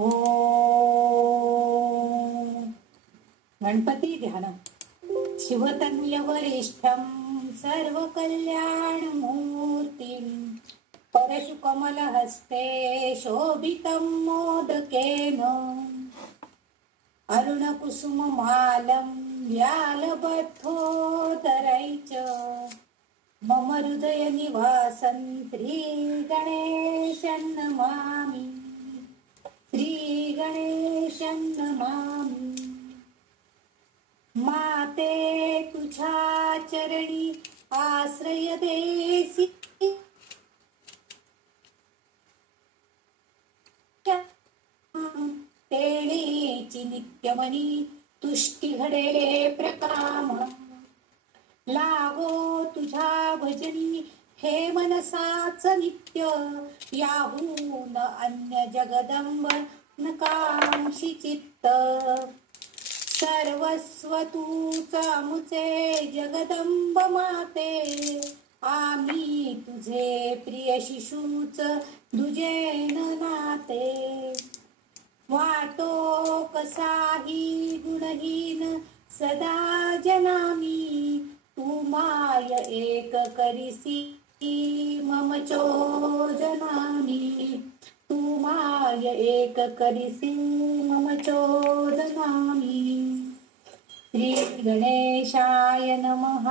ओम गणपती ध्यानम. शिवतन्य वरिष्ठम सर्व कल्याण मूर्तिम परशुकमल हस्ते शोभितं मोदकेन अरुण कुसुम मालं व्यालबद्धोदरैच मम हृदय निवासं श्री गणेशं नमामि. श्री गणेशं नमामि. माते तुझ्या चरणी आश्रय देसी तेणेची नित्यमनी तुष्टी घडेले प्रकाम. लावो तुझ्या भजनी हे मनसाच नित्य याहून अन्य जगदंब नकांक्षी चित्त. सर्वस्व तूच मुचे जगदंब माते आम्ही तुझे प्रिय शिशूच दुजेन नाते. वाटो कसाही गुणहीन सदा जनामी तू माय एक करिसी मम चोदनामी. तू माय एक करिसी मम चोदनामी. श्री गणेशाय नमः.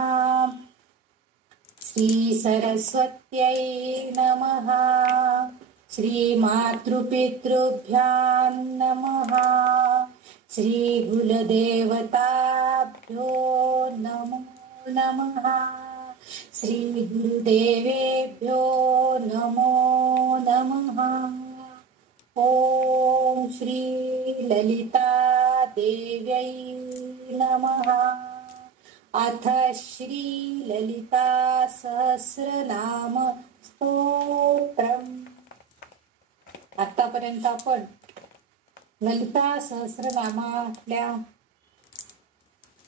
श्री सरस्वत्यै नमः. श्री मातृपितृभ्यां नमः. श्री कुलदेवताभ्यो नमो नमः. श्री गुरुदेवेभ्यो नमो नमः. ओम श्री ललिता देव्यै नमः. अथ श्री ललिता सहस्रनाम स्तोत्रम. आतापर्यंत आपण ललिता सहस्रनामातल्या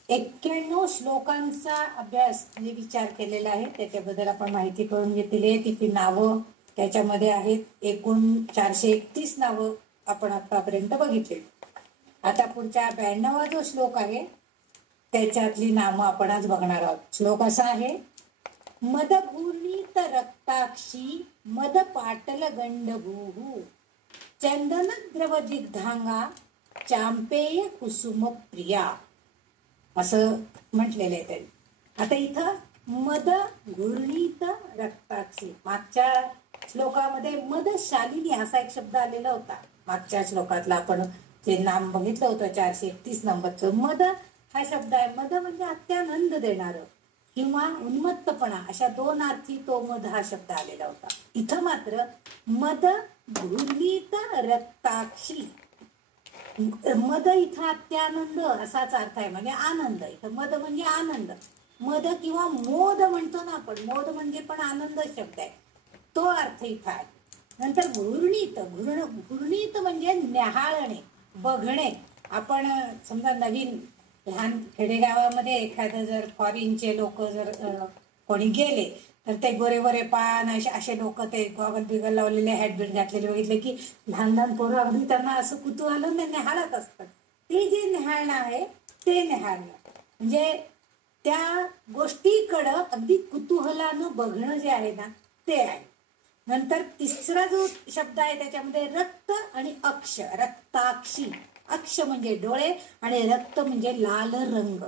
91 श्लोकांचा अभ्यास म्हणजे विचार केलेला आहे. त्याच्याबद्दल आपण माहिती करून घेतलेली आहे. तिची नावं त्याच्यामध्ये आहेत. एकूण 431 नावं आपण आतापर्यंत बघितली. आता पुढच्या 92वा जो श्लोक आहे त्याच्यातली नामं आपण आज बघणार आहोत. श्लोक असा आहे. मदघूर्णित रक्ताक्षी मद पाटल गंडभूः चंदन द्रव दिग्धांगा चांपेय कुसुम प्रिया असं म्हटलेलं आहे त्यांनी. आता इथं मद घूर्णित रक्ताक्षी, मागच्या श्लोकामध्ये मद शालिनी असा एक शब्द आलेला होता. मागच्या श्लोकातला आपण जे नाम बघितलं होतं 431 नंबरचं. मद हा शब्द आहे. मद म्हणजे अत्यानंद देणारं किंवा उन्मत्तपणा अशा 2 अर्थी तो मद हा शब्द आलेला होता. इथं मात्र मद घूर्णित रक्ताक्षी. मद इथं अत्यानंद असाच अर्थ आहे, म्हणजे आनंद. इथं मद म्हणजे आनंद. मद किंवा मोद म्हणतो ना आपण, मोद म्हणजे पण आनंद शब्द आहे, तो अर्थ इथं आहे. नंतर घूर्णित, घूर्णित म्हणजे न्याहाळणे, बघणे. आपण समजा नवीन लहान खेडेगावामध्ये एखादं जर फॉरेनचे लोक जर कोणी गेले तर ते गोरे गोरे पान असे लोक ते गॉगल बिगल लावलेले हॅटबिट घातलेले बघितले की लहान लहान पोरं अगदी त्यांना असं कुतूहलाने निहाळत असतात. ते जे निहाळणं आहे ते निहाळणं म्हणजे त्या गोष्टीकडं अगदी कुतूहलानं बघणं जे आहे ना ते आहे. नंतर तिसरा जो शब्द आहे त्याच्यामध्ये रक्त आणि अक्ष, रक्ताक्षी. अक्ष म्हणजे डोळे आणि रक्त म्हणजे लाल रंग.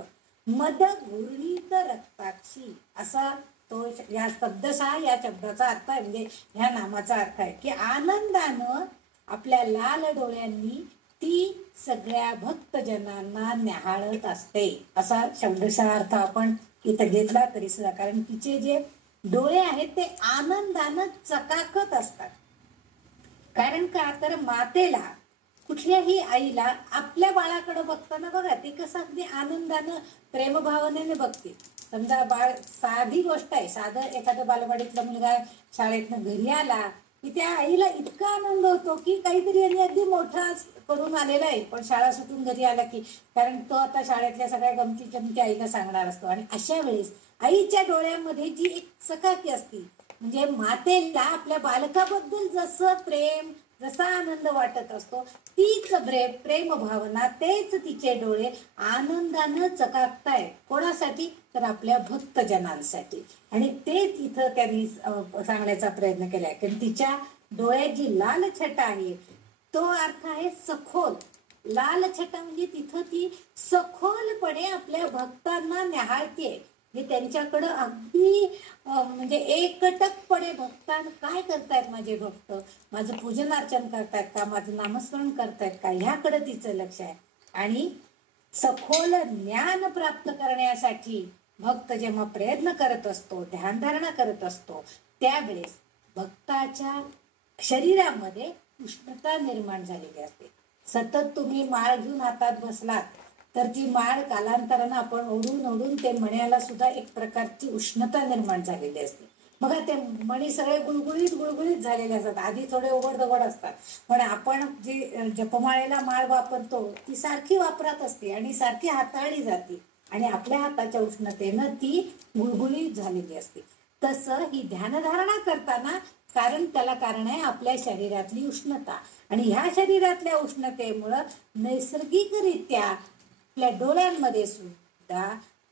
मद घूर्णित रक्ताक्षी असा तो या शब्दशः या शब्दाचा अर्थ आहे, म्हणजे ह्या नामाचा अर्थ आहे की आनंदानं आपल्या लाल डोळ्यांनी ती सगळ्या भक्तजनांना न्याहाळत असते असा शब्दशः अर्थ आपण इथं घेतला तरी सुद्धा. कारण तिचे जे डोळे आहेत ते आनंदानं चकाकत असतात. कारण का तर मातेला, कुठल्याही आईला आपल्या बाळाकडे बघताना बघा ती कसं अगदी आनंदानं प्रेमभावनेने बघते. समजा बाळ, साधी गोष्ट आहे, साधं एखादं बालवाडीतला मुलगा शाळेतनं घरी आला की त्या आईला इतका आनंद होतो की काहीतरी यांनी अगदी मोठा करून आलेला आहे, पण शाळा सुटून घरी आला की, कारण तो आता शाळेतल्या सगळ्या गमती जमती आईला सांगणार असतो. आणि अशा वेळेस आईच्या डोळ्यामध्ये जी एक चकाकी असते, म्हणजे मातेला आपल्या बालकाबद्दल जसं प्रेम जसा आनंद वाटत असतो तीच प्रेम भावना, तेच तिचे डोळे आनंदानं चकाकतायत. कोणासाठी? तर आपल्या भक्तजनांसाठी. आणि तेच इथं त्यांनी सांगण्याचा प्रयत्न केलाय. कारण तिच्या डोळ्यात जी लाल छटा आहे तो अर्थ आहे सखोल. लाल छटा म्हणजे तिथं ती सखोलपणे आपल्या भक्तांना न्याहाळते. त्यांच्याकडं अगदी म्हणजे एकटकपणे भक्तांना काय करतायत माझे भक्त, माझं पूजन अर्चन करतायत का, माझं नामस्मरण करतायत का, ह्याकडे तिचं लक्ष आहे. आणि सखोल ज्ञान प्राप्त करण्यासाठी भक्त जेव्हा प्रयत्न करत असतो, ध्यानधारणा करत असतो, त्यावेळेस भक्ताच्या शरीरामध्ये उष्णता निर्माण झालेली असते. सतत तुम्ही माळ घेऊन हातात बसलात तर ती माळ कालांतरानं आपण ओढून ओढून ते मण्याला सुद्धा एक प्रकारची उष्णता निर्माण झालेली असते. बघा ते मणी सगळे गुळगुळीत गुळगुळीत झालेले असतात. आधी थोडे उघड असतात, पण आपण जी जपमाळेला माळ वापरतो ती सारखी वापरात असते आणि सारखी हाताळली जाते आणि आपल्या हाताच्या उष्णतेनं ती गुळगुळीत झालेली असते. तसं ही ध्यानधारणा करताना त्याला कारण आहे आपल्या शरीरातली उष्णता. आणि ह्या शरीरातल्या उष्णतेमुळं नैसर्गिकरित्या आपल्या डोळ्यांमध्ये सुद्धा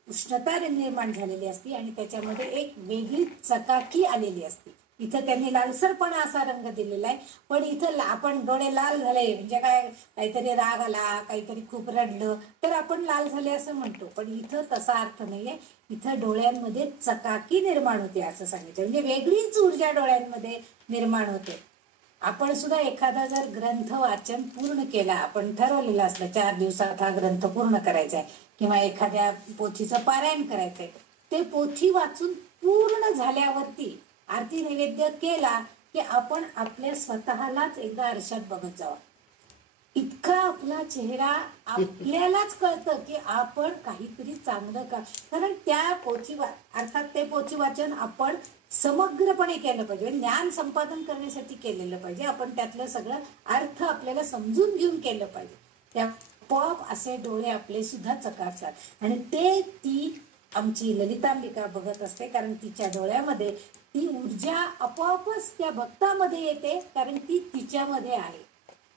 उष्णता निर्माण झालेली असते आणि त्याच्यामध्ये एक वेगळी चकाकी आलेली असते. इथं त्यांनी लालसरपणा असा रंग दिलेला आहे, पण इथं आपण डोळे लाल झाले म्हणजे काय, काहीतरी राग आला, काहीतरी खूप रडलं तर आपण लाल झाले असं म्हणतो, पण इथं तसा अर्थ नाहीये. इथं डोळ्यांमध्ये चकाकी निर्माण होते असं सांगितलं. म्हणजे वेगळीच ऊर्जा डोळ्यांमध्ये निर्माण होते. आपण सुद्धा एखादा जर ग्रंथ वाचन पूर्ण केला, आपण ठरवलेलं असलं 4 दिवसात हा ग्रंथ पूर्ण करायचा आहे किंवा एखाद्या पोथीचं पारायण करायचंय, ते पोथी वाचून पूर्ण झाल्यावरती आरती नैवेद्य केला की आपण आपल्या स्वतःलाच एकदा आरशात बघत जावं. इतका आपला चेहरा आपल्यालाच कळतं की आपण काहीतरी चांगलं का, कारण त्या पोथी अर्थात ते पोथी वाचन आपण समग्रपणे केलं पाहिजे, ज्ञान संपादन करण्यासाठी केलेलं पाहिजे. आपण त्यातलं सगळं अर्थ आपल्याला समजून घेऊन केलं पाहिजे. त्या पॉप असे डोळे आपले सुद्धा चकाकतात आणि ते ती आमची ललितांबिका बघत असते, कारण तिच्या डोळ्यामध्ये ती ऊर्जा आपोआपच त्या भक्तामध्ये येते, कारण ती तिच्यामध्ये आहे.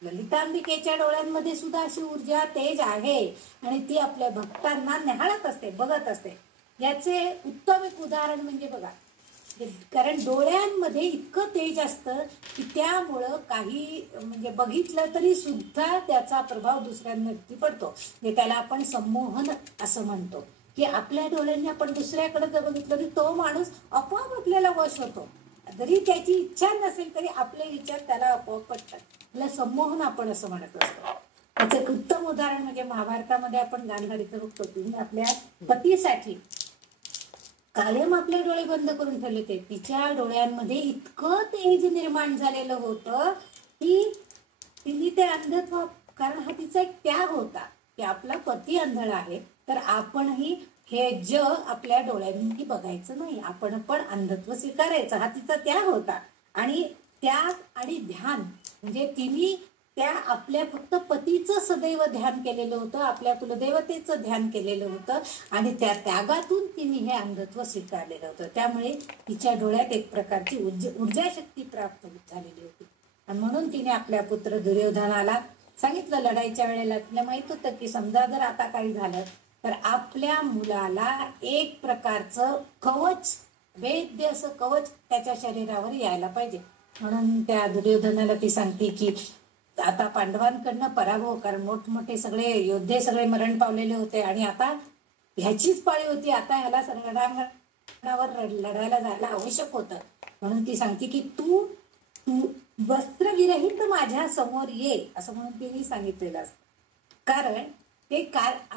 ललितांबिकेच्या डोळ्यांमध्ये सुद्धा अशी ऊर्जा तेज आहे आणि ती आपल्या भक्तांना न्याहाळत असते, बघत असते. याचे उत्तम एक उदाहरण म्हणजे बघा, कारण डोळ्यांमध्ये इतकं तेज असतं की त्यामुळं काही म्हणजे बघितलं तरी सुद्धा त्याचा प्रभाव दुसऱ्यांवरती पडतो. त्याला आपण संमोहन असं म्हणतो, की आपल्या डोळ्यांनी आपण दुसऱ्याकडे जर बघितलं तरी तो माणूस आपोआप आपल्याला वश होतो. जरी त्याची इच्छा नसेल तरी आपले विचार त्याला आपोआप पडतात. त्याला संमोहन आपण असं म्हणत असतो. त्याचं एक उत्तम उदाहरण म्हणजे महाभारतामध्ये आपण गांधारीचं बघतो की आपल्या पतीसाठी कायम आपले डोळे बंद करून ठेवले होते. तिच्या डोळ्यांमध्ये इतकं तेज निर्माण झालेलं होतं की तिने ते अंधत्व, कारण हा तिचा एक त्याग होता की आपला पती आंधळा आहे तर आपणही हे जग आपल्या डोळ्यांनी बघायचं नाही, आपण पण अंधत्व स्वीकारायचं, हा तिचा त्याग होता. आणि त्याग आणि ध्यान म्हणजे तिने त्या आपल्या फक्त पतीचं सदैव ध्यान केलेलं होतं, आपल्या कुलदेवतेचं ध्यान केलेलं होतं आणि त्या त्यागातून तिने हे अंधत्व स्वीकारलेलं होतं. त्यामुळे तिच्या डोळ्यात एक प्रकारची ऊर्जा शक्ती प्राप्त झालेली होती आणि म्हणून तिने आपल्या पुत्र दुर्योधनाला सांगितलं लढाईच्या वेळेला. तिला माहित होतं की समजा जर आता काही झालं तर आपल्या मुलाला एक प्रकारचं कवच, वैद्य असं कवच त्याच्या शरीरावर यायला पाहिजे. म्हणून त्या दुर्योधनाला ती सांगते की आता पांडवांकडनं पराभव, कारण मोठमोठे सगळे योद्धे सगळे मरण पावलेले होते आणि आता ह्याचीच पाळी होती, आता ह्याला रणांगणावर लढायला जायला आवश्यक होतं. म्हणून ती सांगते की तू वस्त्रविरहित माझ्या समोर ये असं म्हणून तिने सांगितलेलं असतं. कारण ते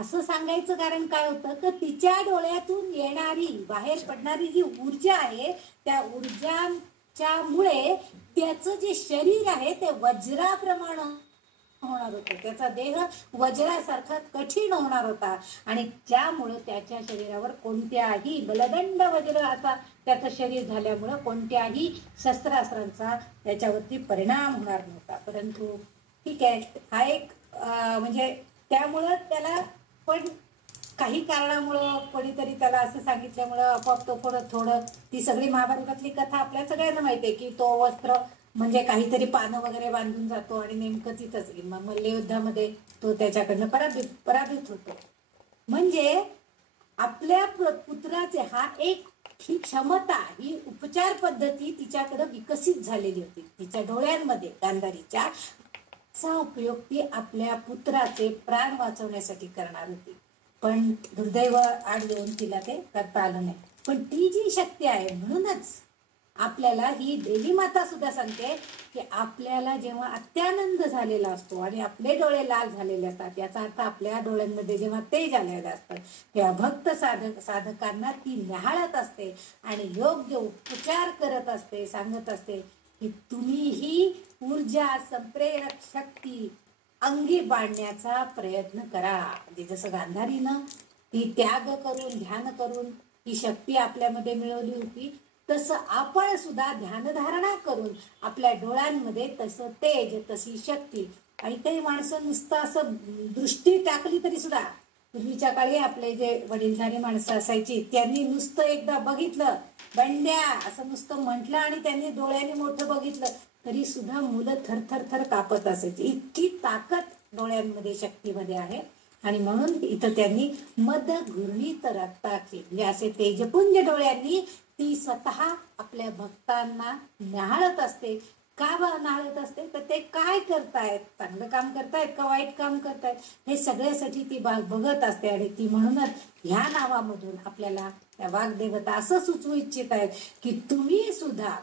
असं सांगायचं कारण काय होतं तर तिच्या डोळ्यातून येणारी बाहेर पडणारी जी ऊर्जा आहे त्या ऊर्जांच्यामुळे त्याचं जे शरीर आहे ते वज्राप्रमाणे होणार होतं, त्याचा देह वज्रासारखा कठीण होणार होता आणि त्यामुळं त्याच्या शरीरावर कोणत्याही बलदंड वज्र असा त्याचं शरीर झाल्यामुळं कोणत्याही शस्त्रास्त्रांचा त्याच्यावरती परिणाम होणार नव्हता. परंतु ठीक आहे, हा एक म्हणजे त्यामुळं त्याला पण काही कारणामुळं कोणीतरी त्याला असं सांगितल्यामुळं आपोआप तो थोडं ती सगळी महाभारतातली कथा आपल्या सगळ्यांना माहिती आहे की तो वस्त्र म्हणजे काहीतरी पानं वगैरे बांधून जातो आणि नेमकं तिथंच मल्लयुद्धामध्ये तो त्याच्याकडनं पराभूत होतो. म्हणजे आपल्या पुत्राचे ही क्षमता, ही उपचार पद्धती तिच्याकडे विकसित झालेली होती. तिच्या डोळ्यांमध्ये गांधारीच्या चा उपयोग ती आपल्या पुत्राचे प्राण वाचवण्यासाठी करणार होती. पण दुर्दैव आड येऊन तिला ते करता आलं नाही. पण ती जी शक्ती आहे, म्हणूनच आपल्याला ही देवी माता सुद्धा सांगते की आपल्याला जेव्हा अत्यानंद झालेला असतो आणि आपले डोळे लाल झालेले असतात, याचा अर्थ आपल्या डोळ्यांमध्ये जेव्हा तेज आलेलं असतं, तेव्हा भक्त साधकांना ती न्याहाळत असते आणि योग्य उपचार करत असते, सांगत असते की तुम्ही ही ऊर्जा, संप्रेरक शक्ती अंगी बाळण्याचा प्रयत्न करा. म्हणजे जसं गांधारीनं ती त्याग करून, ध्यान करून ही शक्ती आपल्यामध्ये मिळवली होती, तसं आपण सुद्धा ध्यानधारणा करून आपल्या डोळ्यांमध्ये तसं तेज, तशी शक्ती. आणि काही माणसं नुसतं असं दृष्टी टाकली तरी सुद्धा, पूर्वीच्या काळी आपले जे वडीलधारी माणसं असायची, त्यांनी नुसतं एकदा बघितलं, बंड्या असं नुसतं म्हटलं आणि त्यांनी डोळ्याने मोठं बघितलं तरी सुद्धा मुलं थरथर कापत असायची. इतकी ताकद डोळ्यांमध्ये, शक्तीमध्ये आहे. आणि म्हणून इथं त्यांनी मद घूर्णित रक्ताची, म्हणजे असे तेजपुंज डोळ्यांनी ती स्वतः आपल्या भक्तांना न्याहाळत असते. का न्याहाळत असते? तर ते काय करतायत, चांगलं काम करतायत का वाईट काम करतायत, हे सगळ्यासाठी ती बघत असते. आणि ती म्हणूनच ह्या नावामधून आपल्याला त्या वाग्देवता असं सुचवू इच्छित आहेत की तुम्ही सुद्धा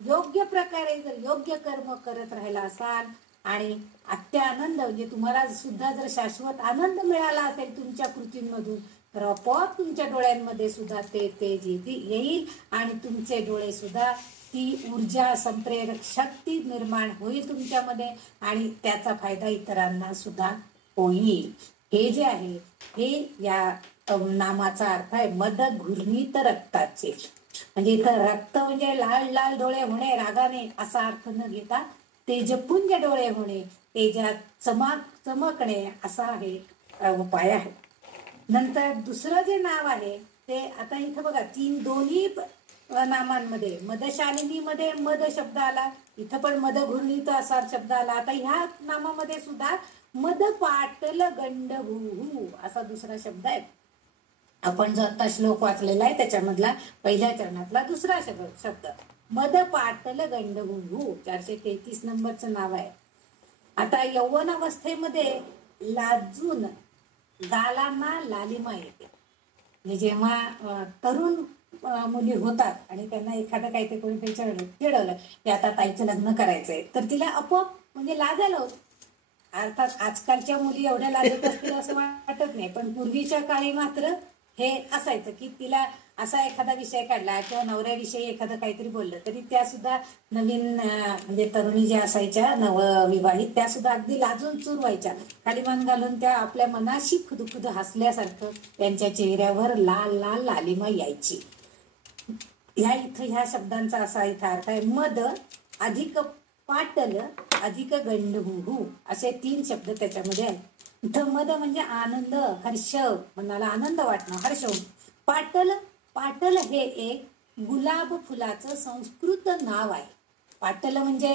योग्य प्रकारे जर योग्य कर्म करत राहिला असाल आणि अत्यानंद, म्हणजे तुम्हाला सुद्धा जर शाश्वत आनंद मिळाला असेल तुमच्या कृतींमधून, तर आपोआप तुमच्या डोळ्यांमध्ये सुद्धा ते तेज येईल आणि तुमचे डोळे सुद्धा ती ऊर्जा, संप्रेरक शक्ती निर्माण होईल तुमच्यामध्ये आणि त्याचा फायदा इतरांना सुद्धा होईल. हे जे आहे हे या नामाचा अर्थ आहे मद घूर्णित रक्ताचे. म्हणजे इथं रक्त म्हणजे लाल लाल डोळे होणे रागाने असा अर्थ न घेता तेजपुंज डोळे होणे, तेजात चमकणे असा हे उपाय आहे. नंतर दुसरं जे नाव आहे ते आता इथं बघा, दोन्ही नामांमध्ये मदशालिनी मध्ये मद शब्द आला, इथं पण मद घूर्णित असा शब्द आला. आता ह्या नामामध्ये सुद्धा मद पाटल गंडभू असा दुसरा शब्द आहे. आपण जो आता श्लोक वाचलेला आहे त्याच्यामधला पहिल्या चरणातला दुसरा शब्द मद पाटल गंडभू 433 नंबरचं नाव आहे. आता यौवन अवस्थेमध्ये लाजून गालांना लालिमा येते. म्हणजे जेव्हा तरुण मुली होतात आणि त्यांना एखादं काहीतरी कोणी चिडवलं की आता ताईचं लग्न करायचंय, तर तिला आपोआप म्हणजे लाजायला होत. अर्थात आजकालच्या मुली एवढ्या लाजत असतील असं वाटत नाही, पण पूर्वीच्या काळी मात्र हे असायचं की तिला असा एखादा विषय काढला किंवा नवऱ्याविषयी एखादं काहीतरी बोललं तरी त्या सुद्धा नवीन म्हणजे तरुणी ज्या असायच्या नवविवाहित, त्या सुद्धा अगदी लाजून चूर व्हायच्या. खाली मान घालून त्या आपल्या मनाशी खुदखुद हसल्यासारखं त्यांच्या चेहऱ्यावर लाल लाल लालिमा यायची. ह्या शब्दांचा असा इथं अर्थ आहे मद अधिक पाटल अधिक गंडभू असे 3 शब्द त्याच्यामध्ये आहेत. इथं मद म्हणजे आनंद, हर्ष, मनाला आनंद वाटणं, हर्ष. पाटल हे एक गुलाब फुलाचं संस्कृत नाव आहे. पाटल म्हणजे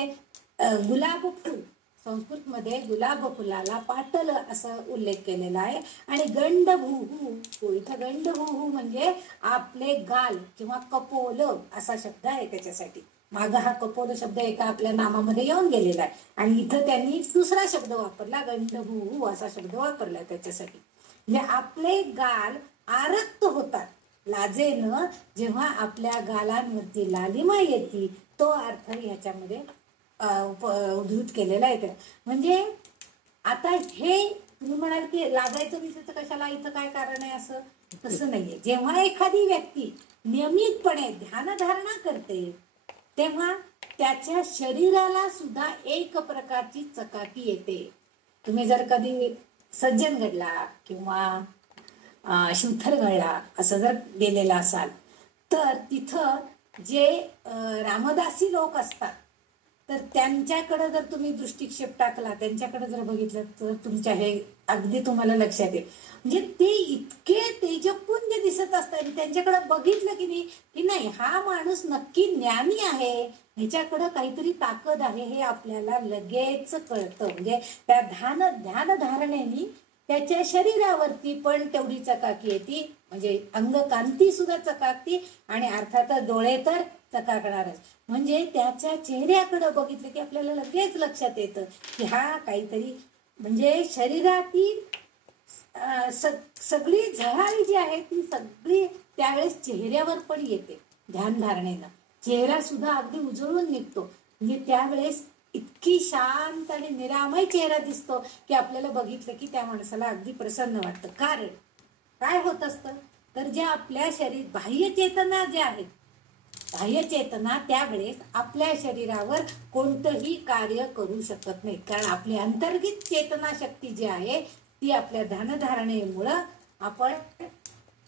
गुलाब फुल, संस्कृत मध्ये गुलाब फुलाला पाटल असं उल्लेख केलेला आहे. आणि गंडभू, इथं गंडभू म्हणजे आपले गाल किंवा कपोल असा शब्द आहे त्याच्यासाठी. माग हा कपोल शब्द एका आपल्या नामामध्ये येऊन गेलेला आहे आणि इथं त्यांनी दुसरा शब्द वापरला, गंडभू असा शब्द वापरला त्याच्यासाठी. म्हणजे आपले गाल आरक्त होतात लाजेनं जेव्हा आपल्या गालांवरती लालिमा येते, तो अर्थ ह्याच्यामध्ये उद्धृत केलेला आहे. म्हणजे आता हे तुम्ही म्हणाल की लाजायचं विषयाचं कशाला, इथं काय कारण आहे असं, तसं नाहीये. जेव्हा एखादी व्यक्ती नियमितपणे ध्यानधारणा करते तेव्हा त्याच्या शरीराला सुद्धा एक प्रकारची चकाकी येते. तुम्ही जर कधी सज्जनगडला किंवा शिवथरगडला असं जर गेलेला असाल तर तिथं जे रामदासी लोक असतात तर त्यांच्याकडे जर तुम्ही दृष्टिक्षेप टाकला, त्यांच्याकडे जर बघितलं तर तुमच्या हे अगदी तुम्हाला लक्षात येईल. म्हणजे ते इतके तेजपुंज दिसत असतात, त्यांच्याकडे बघितलं की नाही हा माणूस नक्की ज्ञानी आहे, ह्याच्याकडे काहीतरी ताकद आहे, हे आपल्याला लगेच कळतं. म्हणजे त्या ध्यान धारणेने त्याच्या शरीरावरती पण तेवढी चकाकी येते, म्हणजे अंगकांती सुद्धा चकाकती आणि अर्थातच डोळे तर चकाकणारच. म्हणजे त्याच्या चेहऱ्याकडे बघितलं की आपल्याला लगेच लक्षात येतं की हा काहीतरी, म्हणजे शरीरातील सगळी झळाळी जी आहे ती सगळी त्यावेळेस चेहऱ्यावर पण येते. ध्यान धारणेनं चेहरा सुद्धा अगदी उजळून निघतो. म्हणजे त्यावेळेस इतकी शांत आणि निरामय चेहरा दिसतो की आपल्याला बघितलं की त्या माणसाला अगदी प्रसन्न वाटतं. कारण काय होत असतं, तर जे आपल्या शरीर बाह्य चेतना जे आहेत, बाह्य चेतना त्यावेळेस आपल्या शरीरावर कोणतंही कार्य करू शकत नाही. कारण आपली अंतर्गत चेतना शक्ती जी आहे ती आपल्या ध्यानधारणेमुळं आपण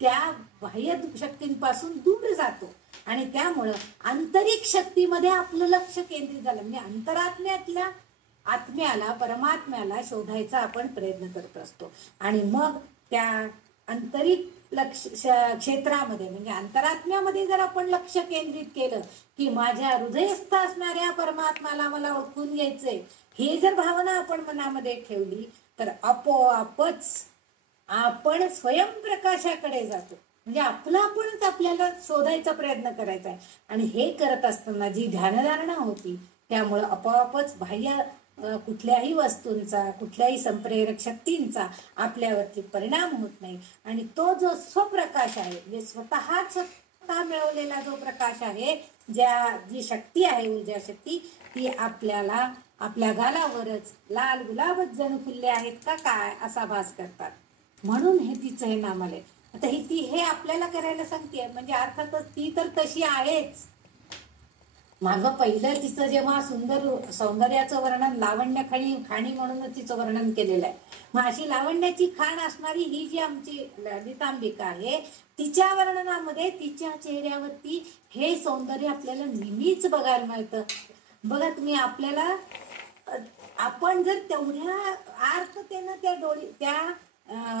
त्या बाह्य शक्तींपासून दूर जातो आणि त्यामुळं आंतरिक शक्तीमध्ये आपलं लक्ष केंद्रित झालं. म्हणजे अंतरात्म्यातल्या आत्म्याला, परमात्म्याला शोधायचा आपण प्रयत्न करत असतो. आणि मग त्या आंतरिक लक्ष क्षेत्रामध्ये म्हणजे अंतरात्म्यामध्ये जर आपण लक्ष केंद्रित केलं की माझ्या हृदयस्थ असणाऱ्या परमात्म्याला मला ओळखून घ्यायचंय, हे जर भावना आपण मनामध्ये ठेवली तर आपोआपच आपण स्वयंप्रकाशाकडे जातो. म्हणजे आपला आपणच आपल्याला शोधायचा प्रयत्न करायचा आहे. आणि हे करत असताना जी ध्यानधारणा होती त्यामुळं आपोआपच बाह्य कुठल्याही वस्तूंचा, कुठल्याही संप्रेरक शक्तींचा आपल्यावरती परिणाम होत नाही. आणि तो जो स्वप्रकाश आहे, म्हणजे स्वतः मिळवलेला जो प्रकाश आहे, जी शक्ती आहे, ऊर्जा शक्ती, ती आपल्याला आपल्या गालावरच लाल गुलाबच जणू फुलले आहेत का काय असा भास करतात. म्हणून हे तिचं हे नाम आलंय. आता ती हे आपल्याला करायला सांगते, म्हणजे अर्थातच ती तर तशी आहेच. माझं पहिलं तिचं जेव्हा सुंदर सौंदर्याचं वर्णन लावण्य खाणी म्हणून तिचं वर्णन केलेलं आहे. मग अशी लावण्याची खाण असणारी ही जी आमची ललितांबिका आहे, तिच्या वर्णनामध्ये तिच्या चेहऱ्यावरती हे सौंदर्य आपल्याला नेहमीच बघायला मिळतं. बघा तुम्ही, आपल्याला आपण जर तेवढ्या आर्थतेनं त्या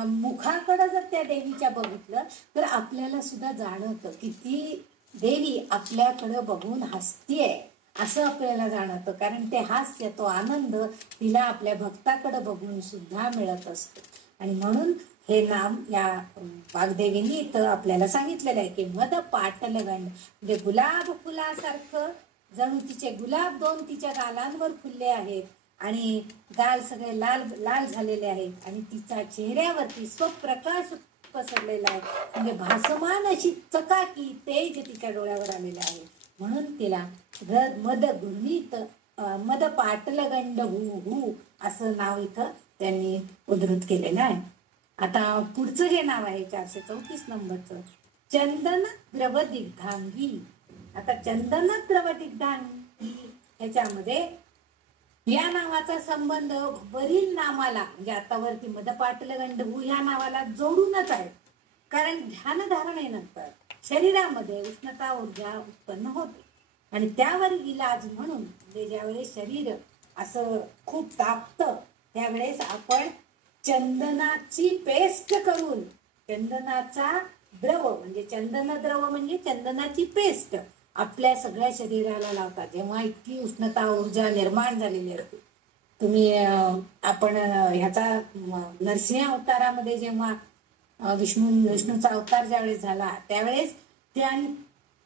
मुखाकडे जर त्या देवीच्या बघितलं तर आपल्याला सुद्धा जाणवतं की ती देवी आपल्याकडे बघून हसतीये असं आपल्याला जाणवतं. कारण ते हास्य, तो आनंद तिला आपल्या भक्ताकडे बघून सुद्धा मिळत असतो. आणि म्हणून हे नाम या वाग्देवीने इथं आपल्याला सांगितलेलं आहे की मद पाटलगंड, म्हणजे गुलाब फुलासारखं जणू तिचे गुलाब दोन तिच्या गालांवर फुलले आहेत आणि गाल सगळे लाल लाल झालेले आहेत आणि तिच्या चेहऱ्यावरती स्वप्रकाश पसरलेला आहे. म्हणजे भासमान अशी चकाकी तेज तिच्या डोळ्यावर आलेलं आहे. म्हणून तिला मद गुणित मद पाटलगंड हू हू असं नाव इथं त्यांनी उद्धृत केलेलं आहे. आता पुढचं जे नाव आहे 434 नंबरचं, चंदन द्रव दिग्धांगी. आता चंदन द्रव दिग्धांगी ह्याच्यामध्ये या नावाचा संबंध वरील नामाला, म्हणजे आता वरती मदपाटलगंडभू ह्या नावाला जोडूनच आहे. कारण ध्यानधारणेनंतर शरीरामध्ये उष्णता ऊर्जा उत्पन्न होते आणि त्यावर इलाज म्हणून, म्हणजे ज्यावेळेस शरीर असं खूप तापतं त्यावेळेस आपण चंदनाची पेस्ट करून, चंदनाचा द्रव म्हणजे चंदन द्रव म्हणजे चंदनाची पेस्ट आपल्या सगळ्या शरीराला लावतात. जेव्हा इतकी उष्णता ऊर्जा निर्माण झालेली असते, तुम्ही आपण ह्याचा नरसिंह अवतारामध्ये जेव्हा विष्णूचा अवतार ज्यावेळेस झाला त्यावेळेस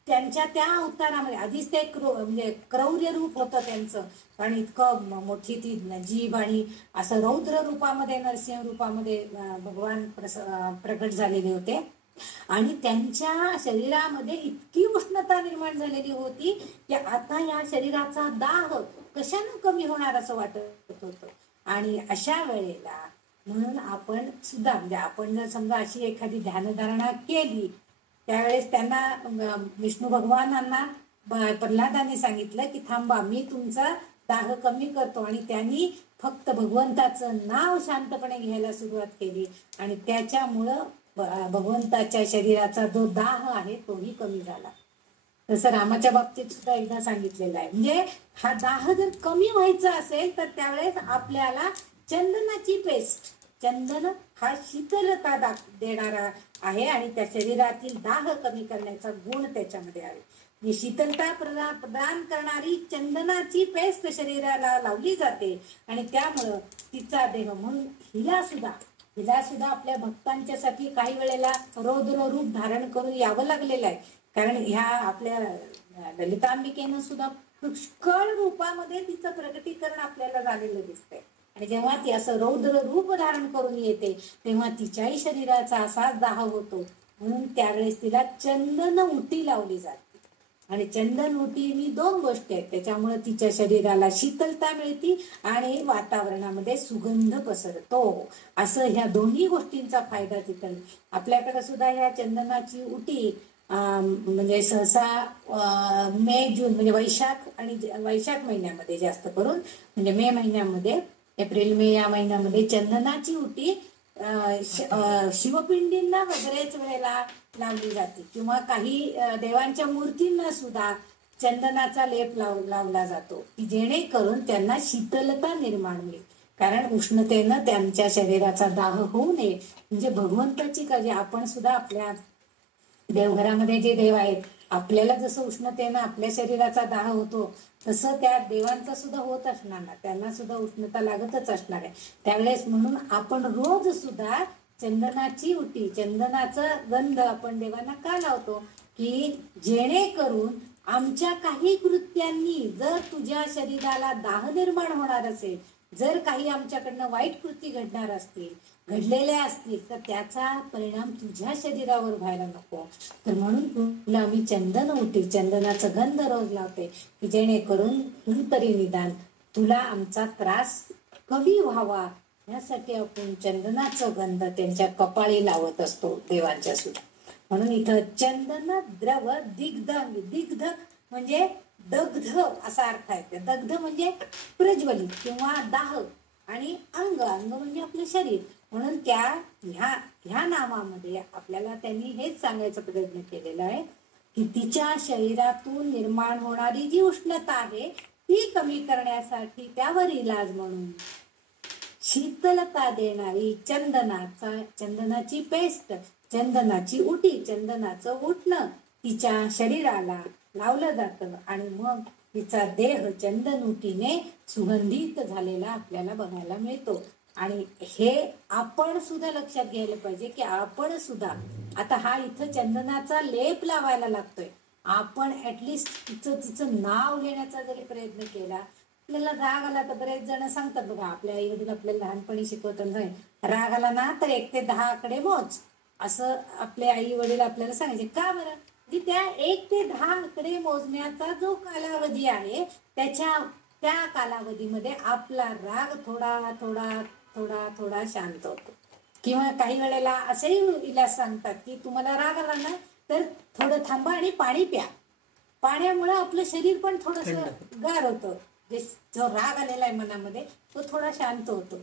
त्यांच्या त्या अवतारामध्ये आधीच ते म्हणजे क्रौर्य रूप होतं त्यांचं. कारण इतकं मोठी ती जीभ आणि असं रौद्र रूपामध्ये, नरसिंह रूपामध्ये भगवान प्रकट झालेले होते. आणि त्यांच्या शरीरामध्ये इतकी उष्णता निर्माण झालेली होती की आता या शरीराचा दाह कशानं कमी होणार असं वाटत होतं. आणि अशा वेळेला म्हणून आपण सुद्धा, म्हणजे आपण जर समजा अशी एखादी ध्यानधारणा केली त्यावेळेस त्यांना विष्णू भगवानांना प्रल्हादाने सांगितलं की थांबा, मी तुमचा दाह कमी करतो. आणि त्यांनी फक्त भगवंताचं नाव शांतपणे घ्यायला सुरुवात केली आणि त्याच्यामुळं भगवंताच्या शरीराचा जो दाह आहे तोही कमी झाला. तसं रामाच्या बाबतीत सुद्धा एकदा सांगितलेलं आहे. म्हणजे हा दाह जर कमी व्हायचा असेल तर त्यावेळेस आपल्याला चंदनाची पेस्ट, चंदन हा शीतलता देणारा आहे आणि त्या शरीरातील दाह कमी करण्याचा गुण त्याच्यामध्ये आहे. शीतलता प्रदान करणारी चंदनाची पेस्ट शरीराला लावली जाते आणि त्यामुळं तिचा देह, म्हणून हिला सुद्धा आपल्या भक्तांच्यासाठी काही वेळेला रौद्र रूप धारण करून यावं लागलेलं आहे. कारण ह्या आपल्या ललितांबिकेनं सुद्धा पुष्कळ रूपामध्ये तिचं प्रगतीकरण आपल्याला झालेलं दिसतंय. आणि जेव्हा ती असं रौद्र रूप धारण करून येते तेव्हा तिच्याही शरीराचा असाच दाह होतो. म्हणून त्यावेळेस तिला चंदन उटी लावली जाते. आणि चंदन उटी ही 2 गोष्टी आहेत. त्याच्यामुळे तिच्या शरीराला शीतलता मिळते आणि वातावरणामध्ये सुगंध पसरतो. असं ह्या दोन्ही गोष्टींचा फायदा तिथं. आपल्याकडे सुद्धा ह्या चंदनाची उटी म्हणजे सहसा मे जून म्हणजे वैशाख महिन्यामध्ये जास्त करून, म्हणजे मे महिन्यामध्ये, एप्रिल मे या महिन्यामध्ये चंदनाची उटी शिवपिंडींना बरेच वेळेला लावली जाते. किंवा काही देवांच्या मूर्तींना सुद्धा चंदनाचा लेप लावला जातो की जेणेकरून त्यांना शीतलता निर्माण होईल. कारण उष्णतेनं त्यांच्या शरीराचा दाह होऊ नये. म्हणजे भगवंताची काळजी. आपण सुद्धा आपल्या देवघरामध्ये जे देव आहेत, आपल्याला जसं उष्णतेनं आपल्या शरीराचा दाह होतो तसं त्या देवांचा सुद्धा होत असणार ना, त्यांना सुद्धा उष्णता लागतच असणार आहे. त्यावेळेस म्हणून आपण रोज सुद्धा चंदनाची उटी, चंदनाचा गंध आपण देवांना का लावतो की जेणेकरून आमच्या काही कृत्यांनी जर तुझ्या शरीराला दाह निर्माण होणार असेल, जर काही आमच्याकडनं वाईट कृती घडलेल्या असतील तर त्याचा परिणाम तुझ्या शरीरावर व्हायला नको. तर म्हणून तुला मी चंदन उटी, चंदनाचं गंध रोज लावते की जेणेकरून तरी निदान तुला आमचा त्रास कमी व्हावा, यासाठी आपण चंदनाचं गंध त्यांच्या कपाळी लावत असतो देवांच्या सुद्धा. म्हणून इथं चंदन द्रव दिग्ध म्हणजे दग्ध असा अर्थ आहे. दग्ध म्हणजे प्रज्वलित किंवा दाह, आणि अंग म्हणजे आपलं शरीर. म्हणून ह्या नामामध्ये आपल्याला त्यांनी हेच सांगायचा प्रयत्न केलेला आहे की तिच्या शरीरातून निर्माण होणारी जी उष्णता आहे ती कमी करण्यासाठी त्यावर इलाज म्हणून शीतलता देणारी चंदनाची पेस्ट, चंदनाची उटी, चंदनाचं उठणं तिच्या शरीराला लावलं जातं आणि मग तिचा देह चंदन उटीने सुगंधित झालेला आपल्याला बघायला मिळतो. आणि हे आपण सुद्धा लक्षात घ्यायला पाहिजे की आपण सुद्धा आता हा इथं चंदनाचा लेप लावायला लागतोय. आपण ऍटलिस्ट तिचं नाव घेण्याचा जरी प्रयत्न केला, आपल्याला राग आला तर बरेच जण सांगतात बघा, आपल्या आई वडील आपल्याला लहानपणी शिकवतात, राग आला ना तर 1 ते 10 आकडे मोज, असं आपले आई वडील आपल्याला सांगायचे. का बरं? की त्या 1 ते 10 आकडे मोजण्याचा जो कालावधी आहे त्या कालावधीमध्ये आपला राग थोडा शांत होतो. किंवा काही वेळेला असेही इलाज सांगतात की तुम्हाला राग आला ना तर थोडं थांबा आणि पाणी प्या. पाण्यामुळे आपलं शरीर पण थोडस गार होतं. जो राग आलेला आहे मनामध्ये तो थोडा शांत होतो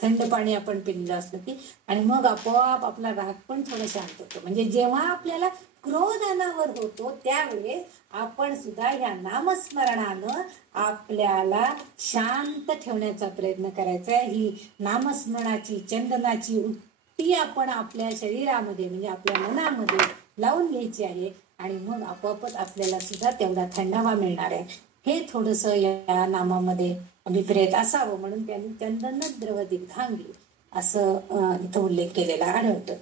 थंड पाणी आपण पिलेलं असलं की, आणि मग आपोआप आपला राग पण थोडा शांत होतो. म्हणजे जेव्हा आपल्याला क्रोध अनावर होतो त्यावेळेस आपण सुद्धा ह्या नामस्मरणानं आपल्याला शांत ठेवण्याचा प्रयत्न करायचा आहे. ही नामस्मरणाची चंदनाची उटी आपण आपल्या शरीरामध्ये म्हणजे आपल्या मनामध्ये लावून घ्यायची आहे आणि मग आपोआपच आपल्याला सुद्धा तेवढा थंडावा मिळणार आहे. हे थोडस या नामामध्ये अभिप्रेत असावं म्हणून त्यांनी चंदन द्रव दिग्धांगी असं इथं उल्लेख केलेला आढळतो.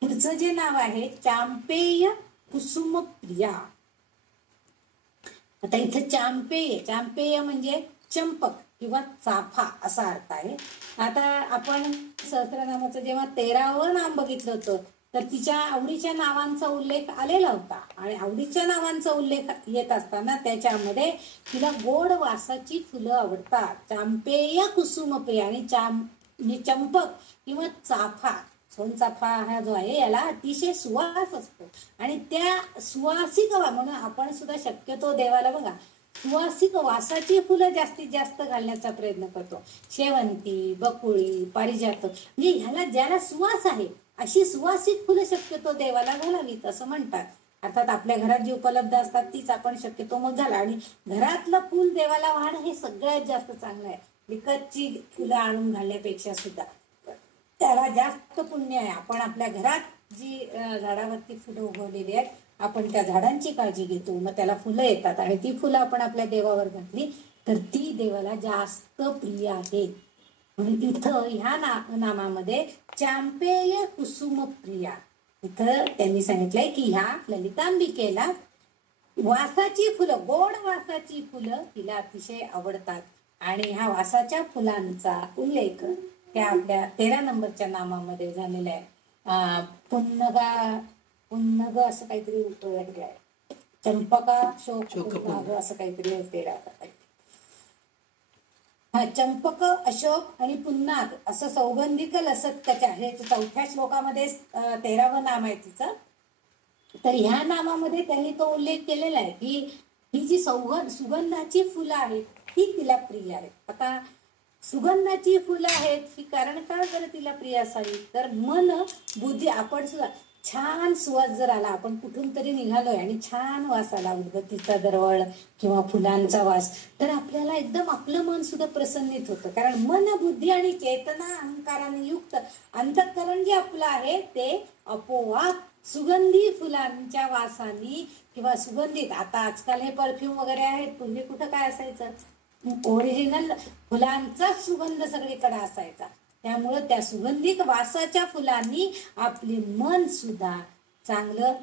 पुढचं जे नाव आहे चांपेय कुसुम प्रिया. आता इथं चांपेय म्हणजे चंपक किंवा चाफा असा अर्थ आहे. आता आपण सहस्रनामाचं जेव्हा 13वं नाम बघितलं होतं तर तिच्या आवडीच्या नावांचा उल्लेख आलेला होता आणि आवडीच्या नावांचा उल्लेख येत असताना त्याच्यामध्ये तिला गोड वासाची फुलं आवडतात. चांपेय कुसुम प्रिया आणि चंपक किंवा चाफा, सोनचाफा हा जो आहे याला अतिशय सुवास असतो आणि त्या सुवासिक म्हणून आपण सुद्धा शक्यतो देवाला बघा सुवासिक वासाची फुलं जास्तीत जास्त घालण्याचा प्रयत्न करतो. शेवंती, बकुळी, पारिजात म्हणजे ह्याला ज्याला सुवास आहे अशी सुवासिक फुलं शक्यतो देवाला घालावीत असं म्हणतात. अर्थात आपल्या घरात जी उपलब्ध असतात तीच आपण शक्यतो मग घाला. आणि घरातलं फुल देवाला वाहणं हे सगळ्यात जास्त चांगलं आहे, विकतची फुलं आणून घालण्यापेक्षा सुद्धा त्याला जास्त पुण्य आहे. आपण आपल्या घरात जी झाडावरती फुलं उगवलेली आहेत, आपण त्या झाडांची काळजी घेतो, मग त्याला फुलं येतात आणि ती फुलं आपण आपल्या देवावर घातली तर ती देवाला जास्त प्रिय आहे. म्हणून तिथं ह्या नामामध्ये चांपेय कुसुम प्रिया, इथं त्यांनी सांगितलंय की ह्या ललितांबिकेला वासाची फुलं, गोड वासाची फुलं तिला अतिशय आवडतात. आणि ह्या वासाच्या फुलांचा उल्लेख त्या आपल्या 13 नंबरच्या नामामध्ये झालेला आहे. पुन्नग असं काहीतरी आहे, चंपका शोक असं काहीतरी तेरा. हा, चंपक, अशोक आणि पुन्नाग असं सौगंधिक लसत्याच्या हे 4थ्या श्लोकामध्ये 13वं नाम आहे तिचं. तर ह्या नामामध्ये त्यांनी तो उल्लेख केलेला आहे की ही जी सुगंधाची फुलं आहेत ती तिला प्रिय आहेत. आता सुगंधाची फुलं आहेत ही कारण का जर तिला प्रिय असावी, तर मन बुद्धी, आपण सुद्धा छान सुवास जर आला, आपण कुठून तरी निघालोय आणि छान वास आला उदबत्तीचा दरवळ किंवा फुलांचा वास, तर आपल्याला एकदम आपलं मन सुद्धा प्रसन्नित होतं. कारण मन, बुद्धी आणि चेतना अहंकाराने युक्त अंतःकरण जे आपलं आहे ते आपोआप सुगंधी फुलांच्या वासानी किंवा सुगंधित, आता आजकाल हे परफ्यूम वगैरे आहेत, पूर्वी कुठं काय असायचं, ओरिजिनल फुलांचा सुगंध सगळीकडे असायचा. त्यामुळं त्या सुगंधित वासाच्या फुलांनी आपले मन सुद्धा चांगलं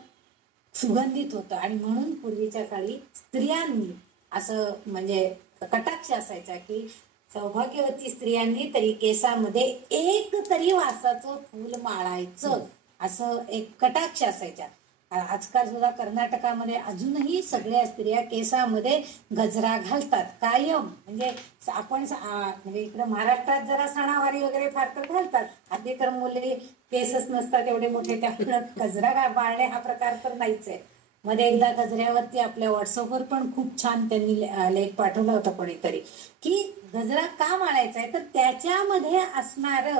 सुगंधित होतं. आणि म्हणून पूर्वीच्या काळी स्त्रियांनी असं म्हणजे कटाक्ष असायचा की सौभाग्यवती स्त्रियांनी तरी केसामध्ये एक तरी वासाचं फूल माळायचं, असं एक कटाक्ष असायचा. आजकाल सुद्धा कर्नाटकामध्ये अजूनही सगळ्या स्त्रिया केसामध्ये गजरा घालतात कायम. म्हणजे आपण म्हणजे इकडे महाराष्ट्रात जरा सणावारी वगैरे फार तर घालतात, आधी तर मुली केसच नसतात एवढे मोठे, त्यामुळे गजरा बाळणे हा प्रकार तर नाहीच आहे. मध्ये एकदा गजऱ्यावरती आपल्या व्हॉट्सअपवर पण खूप छान त्यांनी लेख पाठवला होता कोणीतरी, की गजरा का माळायचा आहे, तर त्याच्यामध्ये असणार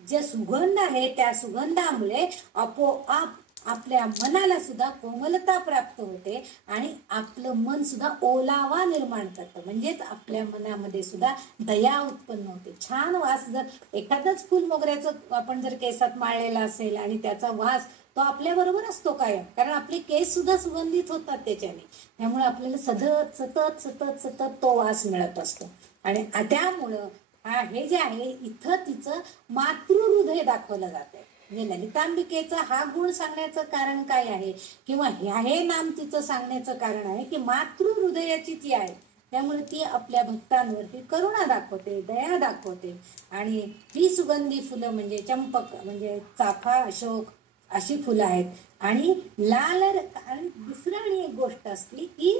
जे सुगंध आहे त्या सुगंधामुळे आपोआप आपल्या मनाला सुद्धा कोमलता प्राप्त होते आणि आपलं मन सुद्धा ओलावा निर्माण करतं. म्हणजेच आपल्या मनामध्ये सुद्धा दया उत्पन्न होते. छान वास, जर एखादंच फुल मोगऱ्याचं आपण जर केसात माळलेला असेल आणि त्याचा वास तो आपल्या बरोबर असतो कायम, कारण आपले केस सुद्धा सुगंधित होतात त्याच्याने. त्यामुळे आपल्याला सतत सतत सतत सतत तो वास मिळत असतो. आणि त्यामुळं हे जे आहे इथं तिचं मातृहृदय दाखवलं जातंय. म्हणजे ललितांबिकेचा हा गुण सांगण्याचं कारण काय आहे, किंवा हे नाम तिचं सांगण्याचं कारण आहे की मातृहृदयाची ती आहे. त्यामुळे ती आपल्या भक्तांवरती करुणा दाखवते, दया दाखवते. आणि ही सुगंधी फुलं म्हणजे चंपक, म्हणजे चाफा, अशोक अशी फुलं आहेत. आणि लाल, आणि दुसरं आणि एक गोष्ट असली की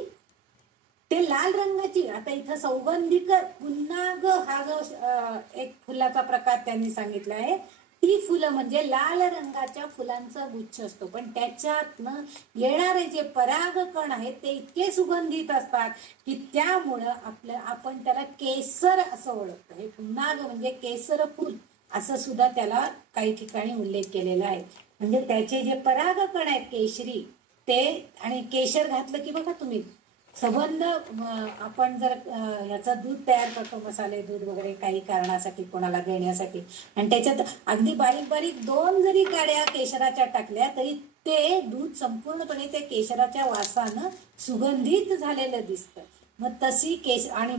ते लाल रंगाची, आता इथं सौगंधिक पुन्नाग हा जो एक फुलाचा प्रकार त्यांनी सांगितला आहे, ती फुलं म्हणजे लाल रंगाच्या फुलांचा गुच्छ असतो, पण त्याच्यातनं येणारे जे परागकण आहेत ते इतके सुगंधित असतात की त्यामुळं आपण त्याला केसर असं ओळखतो. हे पुन्नाग म्हणजे केसर फुल असं सुद्धा त्याला काही ठिकाणी उल्लेख केलेला आहे. म्हणजे त्याचे जे परागकण आहेत केशरी ते, आणि केशर घातलं की बघा तुम्ही संबंध, आपण जर याचं दूध तयार करतो, मसाले दूध वगैरे काही कारणासाठी कोणाला देण्यासाठी, आणि त्याच्यात अगदी बारीक बारीक 2 जरी काड्या केशराच्या टाकल्या तरी ते दूध संपूर्णपणे त्या केशराच्या वासानं सुगंधित झालेलं दिसतं. मग तशी आणि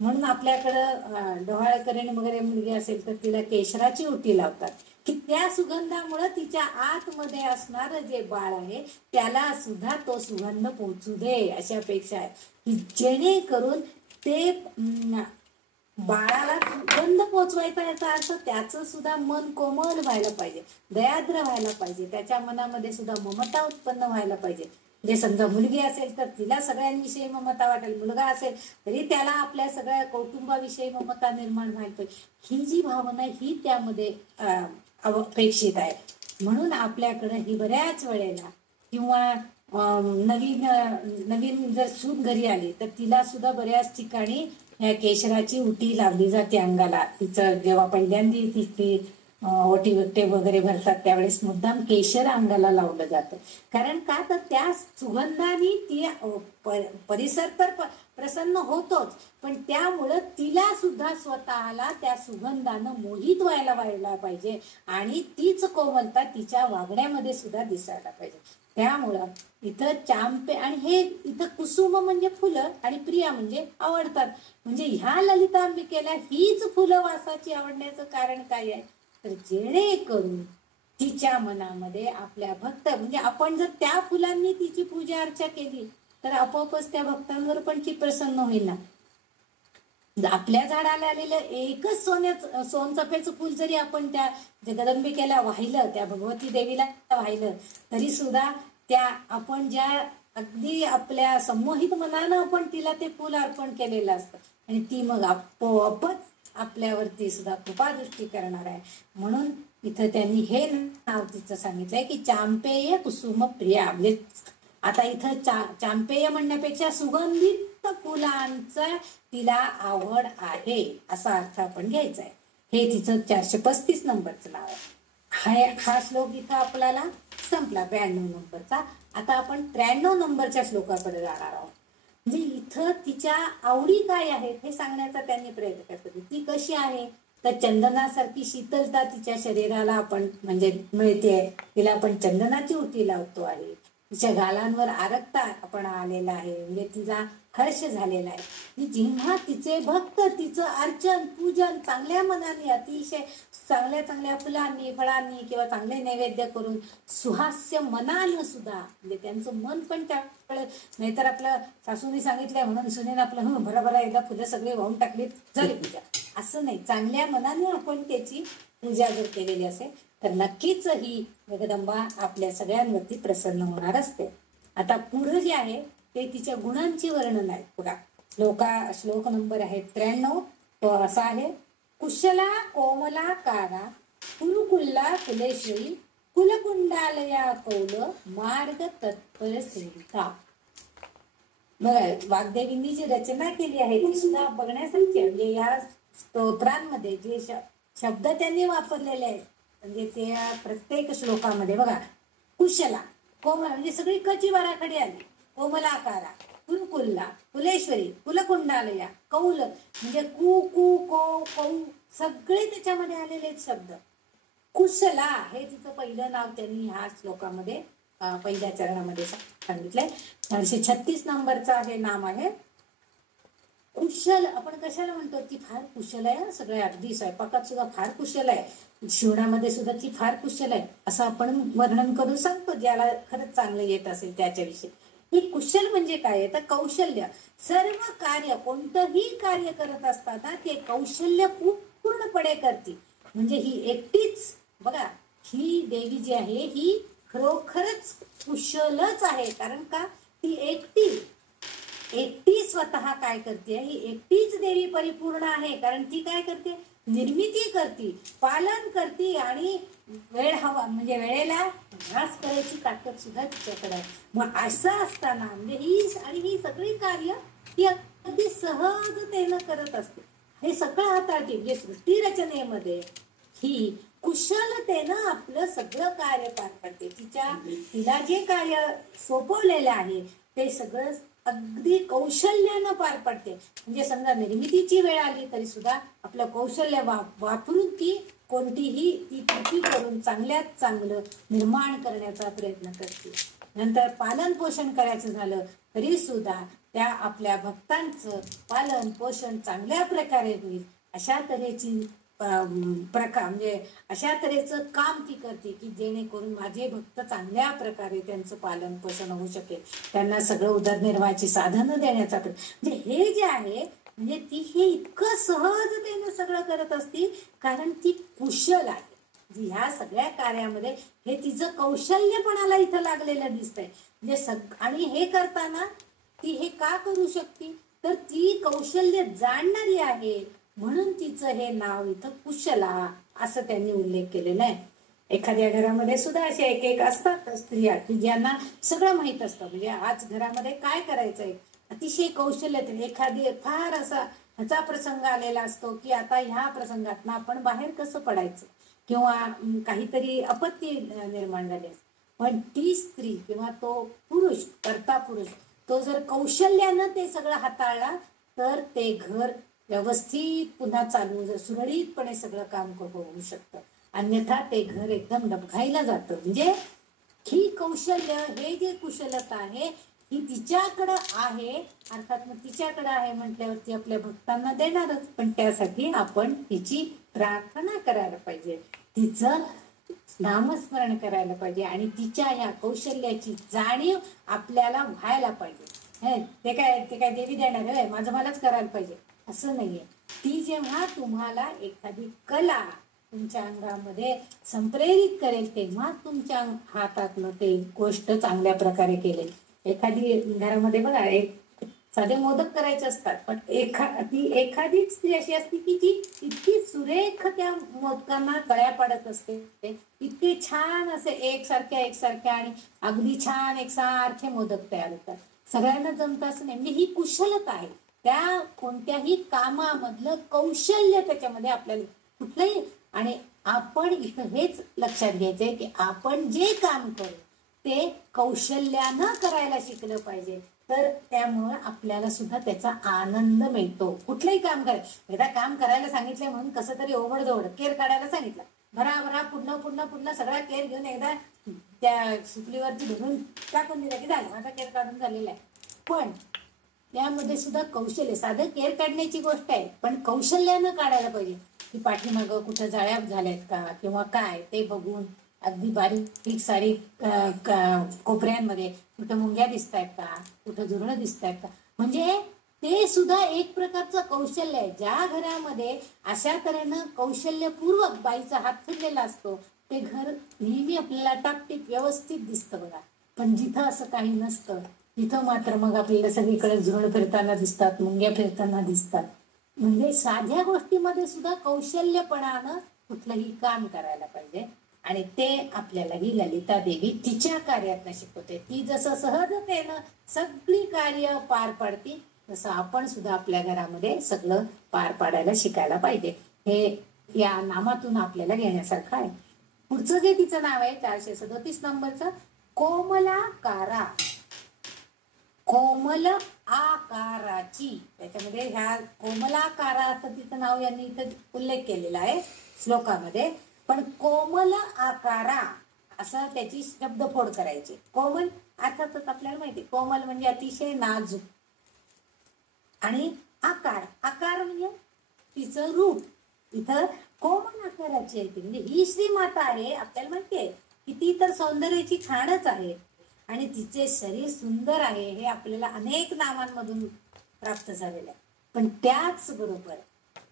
म्हणून आपल्याकडं डोहाळकरण वगैरे मुलगी असेल तर तिला केशराची उटी लावतात की त्या सुगंधामुळे तिच्या आतमध्ये असणार जे बाळ आहे त्याला सुद्धा तो सुगंध पोहोचू दे, अशा अपेक्षा आहे की जेणेकरून ते बाळाला सुगंध पोचवायचा, याचा अर्थ त्याचं सुद्धा मन कोमल व्हायला पाहिजे, दयाद्र व्हायला पाहिजे, त्याच्या मनामध्ये सुद्धा ममता उत्पन्न व्हायला पाहिजे. जे समजा मुलगी असेल तर तिला सगळ्यांविषयी ममता वाटेल, मुलगा असेल तरी त्याला आपल्या सगळ्या कौटुंबाविषयी ममता निर्माण व्हायला पाहिजे. ही जी भावना ही त्यामध्ये अपेक्षित आहे. म्हणून आपल्याकडे ही बऱ्याच वेळेला, किंवा नवीन जर सून घरी आली तर तिला सुद्धा बऱ्याच ठिकाणी ह्या केशराची उटी लावली जाते अंगाला. तिचं जेव्हा पहिल्यांदा तिची ओटी बिकटे वगैरे भरतात त्यावेळेस मुद्दाम केशर अंगाला लावलं जातं. कारण का तर त्या सुगंधाने ती परिसर तर प्रसन्न होतोच, पण त्यामुळं तिला सुद्धा स्वतःला त्या सुगंधानं मोहित व्हायला पाहिजे आणि तीच कोमलता तिच्या वागण्यामध्ये सुद्धा दिसायला पाहिजे. त्यामुळं इथं चांपे आणि हे इथं कुसुम म्हणजे फुलं आणि प्रिया म्हणजे आवडतात. म्हणजे ह्या ललितांबिकेला हीच फुलं वासाची आवडण्याचं कारण काय आहे, तर जेणेकरून तिच्या मनामध्ये आपल्या भक्त म्हणजे आपण जर त्या फुलांनी तिची पूजा अर्चा केली तर आपोआपच त्या भक्तांवर पण ती प्रसन्न होईल ना. आपल्या झाडाला आलेलं एकच सोनचाफ्याचं फुल जरी आपण त्या जगदंबिकेला वाहिलं, त्या भगवती देवीला वाहिलं, तरी सुद्धा त्या आपण ज्या अगदी आपल्या संमोहित मनानं आपण तिला ते फुल अर्पण केलेलं असतं आणि ती मग आपोआपच आपल्यावरती सुद्धा कृपादृष्टी करणार आहे. म्हणून इथं त्यांनी हे नाव तिचं सांगितलंय की चांपेय कुसुम प्रिया. म्हणजे आता इथं चांपेय म्हणण्यापेक्षा सुगंधित फुलांचा तिला आवड आहे असा अर्थ आपण घ्यायचा आहे. हे तिचं 435 नंबरचं नाव आहे. हा श्लोक इथं आपल्याला संपला 92 नंबरचा. आता आपण 93 नंबरच्या श्लोकाकडे जाणार आहोत. म्हणजे इथं तिच्या आवडी काय आहेत हे सांगण्याचा त्यांनी प्रयत्न करतो. ती कशी आहे तर चंदनासारखी शीतलता तिच्या शरीराला आपण म्हणजे मिळते. तिला आपण चंदनाची उटी लावतो आहे. तिच्या गालांवर आरक्ता आपण आलेला आहे, म्हणजे तिचा हर्ष झालेला आहे. जेव्हा तिचे भक्त तिचं अर्चन पूजन चांगल्या मनाने अतिशय चांगल्या फुलांनी फळांनी किंवा चांगले नैवेद्य करून सुहास्य मनानं सुद्धा म्हणजे त्यांचं मन पण त्यावेळेस, नाहीतर आपलं सासूने सांगितलंय म्हणून सुनेन आपलं बरोबर एकदा फुलं सगळी वाहून टाकली झाली पूजा, असं नाही. चांगल्या मनाने आपण त्याची पूजा जर केलेली असेल तर नक्कीच ही जगदंबा आपल्या सगळ्यांवरती प्रसन्न होणार असते. आता पुढे जे आहे ते तिच्या गुणांची वर्णन आहे. बघा श्लोक नंबर आहे 93. तो असा आहे, कुशला कोमलाकारा कुरुकुल्ला कुलेश्वरी कुलकुंडालया कौल मार्ग तत्पर सेविका. बघा वाग्देवींनी जी रचना केली आहे ती सुद्धा बघण्यासारखी. म्हणजे या स्तोत्रांमध्ये जे शब्द त्यांनी वापरलेले आहेत म्हणजे त्या प्रत्येक श्लोकामध्ये बघा, कुशला कोमल म्हणजे सगळी कची वाराखडी आली, कोमलाकारा कुलकुल्ला कुलेश्वरी कुलकुंडालया कौल म्हणजे कु कु को कौ सगळे त्याच्यामध्ये आलेले शब्द. कुशला हे तिचं पहिलं नाव त्यांनी ह्या श्लोकामध्ये पहिल्या चरणामध्ये सांगितलंय. 436 नंबरचा हे नाम आहे कुशल. आपण कशाला म्हणतो की फार कुशल आहे, सगळे अगदी स्वयंपाकात सुद्धा फार कुशल आहे, शिवणामध्ये सुद्धा ती फार कुशल आहे असं आपण वर्णन करून सांगतो ज्याला खरंच चांगलं येत असेल त्याच्याविषयी. ही कुशल म्हणजे काय तर कौशल्य. सर्व कार्य कोणतंही कार्य करत असताना ते कौशल्य पूर्णपणे करते. म्हणजे ही एकटीच बघा, ही देवी जी आहे ही खरोखरच कुशलच आहे. कारण का ती एकटी स्वतः काय करते, ही एकटीच देवी परिपूर्ण आहे. कारण ती काय करते, निर्मिती करते, पालन करते आणि वेळ हवा म्हणजे वेळेला ह्रास करायची ताकद सुद्धा तिच्याकडे आहे. मग असं असताना म्हणजे ही सगळी कार्य ती अगदी सहजतेनं करत असते. हे सगळं हाताळते. म्हणजे सृष्टी रचनेमध्ये ही कुशलतेनं आपलं सगळं कार्य पार पडते. तिला जे कार्य सोपवलेलं आहे ते सगळं अगदी कौशल्यानं पार पडते. म्हणजे समजा निर्मितीची वेळ आली तरी सुद्धा आपलं कौशल्य वापरून ती कोणतीही ती कृती करून चांगल्यात चांगलं निर्माण करण्याचा प्रयत्न करते. नंतर पालन पोषण करायचं झालं तरी सुद्धा त्या आपल्या भक्तांचं पालन पोषण चांगल्या प्रकारे होईल अशा तऱ्हेची म्हणजे अशा तऱ्हेचं काम ती करते की जेणेकरून माझे भक्त चांगल्या प्रकारे त्यांचं पालन पोषण होऊ शकेल, त्यांना सगळं उदरनिर्वाहाची साधनं देण्याचा म्हणजे हे जे आहे म्हणजे ती हे इतकं सहजतेनं सगळं करत असती कारण ती कुशल आहे. ह्या सगळ्या कार्यामध्ये हे तिचं कौशल्यपणाला इथं लागलेलं दिसतंय. म्हणजे आणि हे करताना ती हे का करू शकते तर ती कौशल्य जाणणारी आहे म्हणून तिचं हे नाव इथं कुशला असं त्यांनी उल्लेख केलेला आहे. एखाद्या घरामध्ये सुद्धा असे एक असतात स्त्रिया की ज्यांना सगळं माहित असतं. म्हणजे आज घरामध्ये काय करायचंय अतिशय कौशल्य. एखादी फार असा ह्याचा प्रसंग आलेला असतो की आता ह्या प्रसंगात आपण बाहेर कसं पडायचं, किंवा काहीतरी आपत्ती निर्माण झाली, पण ती स्त्री किंवा तो पुरुष, कर्ता पुरुष, तो जर कौशल्यानं ते सगळं हाताळला तर ते घर व्यवस्थित पुन्हा चालू, सुरळीतपणे सगळं काम होऊ शकतं. अन्यथा ते घर एकदम डबघाईला जातं. म्हणजे ही कौशल्य, हे जे कुशलता आहे ही तिच्याकडं आहे, अर्थात मग तिच्याकडं आहे म्हटल्यावरती आपल्या भक्तांना देणारच, पण त्यासाठी आपण तिची प्रार्थना करायला पाहिजे, तिचं नामस्मरण करायला पाहिजे आणि तिच्या ह्या कौशल्याची जाणीव आपल्याला व्हायला पाहिजे. ते काय देवी देणार आहे, माझं मलाच करायला पाहिजे असं नाहीये. ती जेव्हा तुम्हाला एखादी कला तुमच्या अंगामध्ये संप्रेरित करेल तेव्हा तुमच्या हातातनं ते गोष्ट चांगल्या प्रकारे केली. एखादी घरामध्ये बघा, एक साधे मोदक करायचे असतात, पण एखादीच स्त्री अशी असते की जी इतकी सुरेख त्या मोदकांना कळ्या पाडत असते, इतके छान असे एकसारख्या आणि अगदी छान एकसारखे मोदक तयार होतात. सगळ्यांना जमतं असं नाही, म्हणजे ही कुशलता आहे. त्या कोणत्याही कामामधलं कौशल्य त्याच्यामध्ये आपल्याला कुठलंही. आणि आपण इथं हेच लक्षात घ्यायचंय की आपण जे काम करू ते कौशल्यानं करायला शिकलं पाहिजे, तर त्यामुळे आपल्याला सुद्धा त्याचा आनंद मिळतो. कुठलंही काम करायचं, एकदा काम करायला सांगितलं म्हणून कसं तरी ओढ केर काढायला सांगितलं, भरा पुढनं सगळा केर घेऊन एकदा त्या सुपलीवरती धरून टाकून दिला की झालं, माझा केर काढून झालेला आहे. पण त्यामध्ये सुद्धा कौशल्य, साधं केर काढण्याची गोष्ट आहे, पण कौशल्यानं काढायला पाहिजे. की पाठीमागं कुठं जाळ्या झाल्यात का किंवा काय ते बघून, अगदी बारीक सारीक कोपऱ्यांमध्ये कुठं मुंग्या दिसत आहेत का, कुठं झुरळं दिसत आहेत का, म्हणजे ते सुद्धा एक प्रकारचं कौशल्य आहे. ज्या घरामध्ये अशा तऱ्हेनं कौशल्यपूर्वक बाईचा हात फिरलेला असतो ते घर नेहमी आपल्याला टापटीप व्यवस्थित दिसतं बघा. पण जिथं असं काही नसतं तिथं मात्र मग आपल्याला सगळीकडे झुरळ फिरताना दिसतात, मुंग्या फिरताना दिसतात. म्हणजे साध्या गोष्टीमध्ये सुद्धा कौशल्यपणानं कुठलंही काम करायला पाहिजे. आणि ते आपल्याला ही ललिता देवी तिच्या कार्यातनं शिकवते. ती जसं सहजतेनं सगळी कार्य पार पाडती तसं आपण सुद्धा आपल्या घरामध्ये सगळं पार पाडायला शिकायला पाहिजे. हे या नामातून आपल्याला घेण्यासारखं आहे. पुढचं जे तिचं नाव आहे 437 नंबरचं, कोमलाकारा, कोमल आकाराची. त्याच्यामध्ये ह्या कोमलाकारा असं तिचं नाव यांनी इथं उल्लेख केलेला आहे श्लोकामध्ये. पण कोमल आकारा असं त्याची शब्दफोड करायची. कोमल अर्थातच आपल्याला माहिती, कोमल म्हणजे अतिशय नाजूक, आणि आकार म्हणजे तिचं रूप. इथं कोमल आकाराची आहे ती, म्हणजे ही श्री माता आहे. आपल्याला माहिती आहे की ती तर सौंदर्याची खाणच आहे आणि तिचे शरीर सुंदर आहे, हे आपल्याला अनेक नामांमधून प्राप्त झालेलं आहे. पण त्याच बरोबर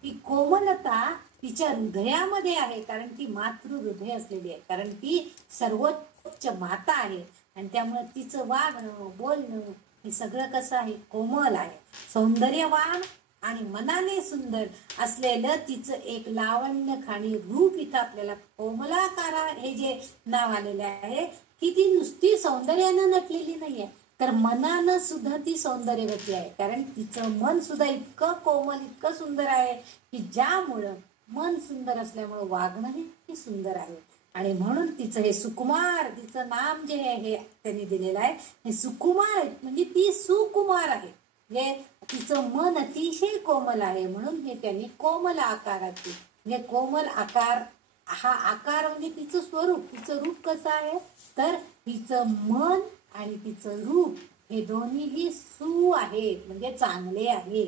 ती कोमलता तिच्या हृदयामध्ये आहे, कारण ती मातृ हृदय असलेली आहे, कारण ती सर्वोच्च माता आहे. आणि त्यामुळे तिचं वागणं बोलणं हे सगळं कसं आहे, कोमल आहे, सौंदर्यवान आणि मनाने सुंदर असलेलं तिचं एक लावण्य खाणी रूप इथं आपल्याला कोमलाकारा हे जे नाव आलेले आहे की ती नुसती सौंदर्यानं नटलेली नाहीये, तर मनानं सुद्धा ती सौंदर्यवती आहे. कारण तिचं मन सुद्धा इतकं कोमल, इतकं सुंदर आहे की ज्यामुळं मन सुंदर असल्यामुळं वागणंही सुंदर आहे. आणि म्हणून तिचं हे सुकुमार, तिचं नाम जे आहे हे त्यांनी दिलेलं आहे, हे सुकुमार म्हणजे ती सुकुमार आहे. म्हणजे तिचं मन अतिशय कोमल आहे, म्हणून हे त्यांनी कोमल आकाराची, म्हणजे कोमल आकार, हा आकार म्हणजे तिचं स्वरूप. तिचं रूप कसं आहे, तर तिचं मन आणि तिचं रूप हे दोन्हीही सु आहेत, म्हणजे चांगले आहे.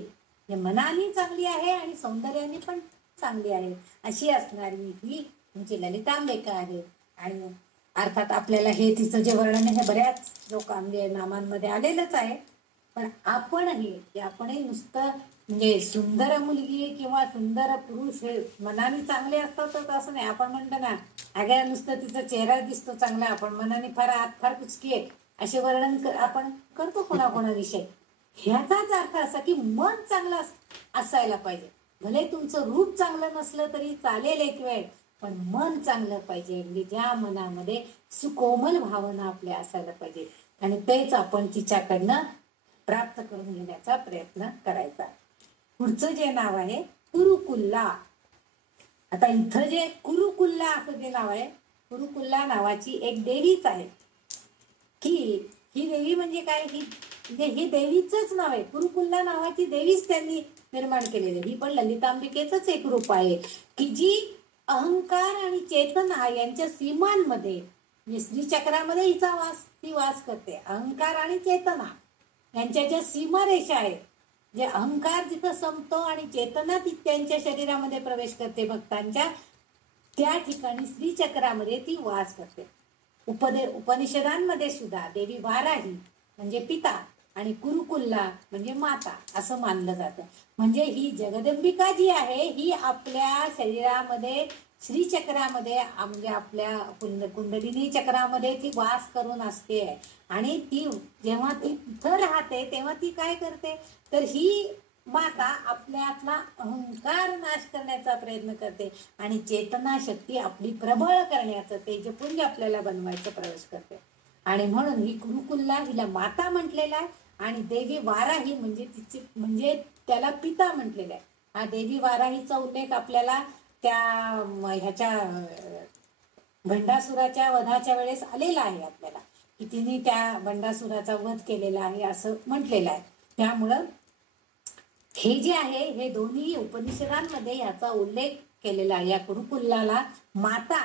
हे मनाने चांगली आहे आणि सौंदर्याने पण चांगली आहे, अशी असणारी ही म्हणजे ललितांबिका आहे. आणि अर्थात आपल्याला हे तिचं जे वर्णन आहे हे बऱ्याच लोकांमध्ये नामांमध्ये आलेलंच आहे. पण आपणही नुसतं म्हणजे सुंदर मुलगी किंवा सुंदर पुरुष हे मनाने चांगले असतातच असं नाही. आपण म्हणतो ना, अगं नुसतं तिचा चेहरा दिसतो चांगला, आपण मनाने फार कुचकी आहे, असे वर्णन आपण करतो कोणाकोणाविषयी. ह्याचाच अर्थ असा की मन चांगलं असायला पाहिजे. भले तुमचं रूप चांगलं नसलं तरी चालेल एक वेळ, पण मन चांगलं पाहिजे. म्हणजे ज्या मनामध्ये सुकोमल भावना आपल्या असायला पाहिजे, आणि तेच आपण तिच्याकडनं प्राप्त करून घेण्याचा प्रयत्न करायचा. पुढचं जे नाव आहे कुरुकुल्ला, आता इथं जे कुरुकुल्ला असं जे नाव आहे, कुरुकुल्ला नावाची एक देवीच आहे की ही देवी म्हणजे काय, ही म्हणजे ही देवीचंच नाव आहे. कुरुकुल्ला नावाची देवीच त्यांनी निर्माण केलेली. ही पण ललितांबिकेचंच एक रूप आहे की जी अहंकार आणि चेतना यांच्या सीमांमध्ये, म्हणजे श्रीचक्रामध्ये हिचा ती वास करते. अहंकार आणि चेतना यांच्या ज्या सीमारेषा आहेत, जे अहंकार जिथं संपतो आणि चेतना ती त्यांच्या शरीरामध्ये प्रवेश करते भक्तांच्या, त्या ठिकाणी श्रीचक्रामध्ये ती वास करते. उपनिषदांमध्ये सुद्धा देवी वाराही म्हणजे पिता आणि कुरुकुल्ला म्हणजे माता असं मानलं जातं. म्हणजे ही जगदंबिका जी आहे ही आपल्या शरीरामध्ये श्रीचक्रामध्ये म्हणजे आपल्या कुंडलिनी चक्रामध्ये ती वास करून असते. आणि ती जेव्हा ती इथं राहते तेव्हा ती काय करते, तर ही माता आपल्यातला अहंकार नाश करण्याचा प्रयत्न करते आणि चेतना शक्ती आपली प्रबळ करण्याचं तेजपुंज आपल्याला बनवायचं प्रवेश करते. आणि म्हणून ही कुरुकुल्ला हिला माता म्हटलेला आहे आणि देवी वाराही म्हणजे तिचे म्हणजे त्याला पिता म्हटलेलं आहे. हा देवी वाराहीचा उल्लेख आपल्याला त्या ह्याच्या भंडासुराच्या वधाच्या वेळेस आलेला आहे आपल्याला, की तिने त्या भंडासुराचा वध केलेला आहे असं म्हटलेलं आहे. त्यामुळं हे जे आहे हे दोन्ही उपनिषदांमध्ये याचा उल्लेख केलेला आहे. या कुरुकुल्लाला माता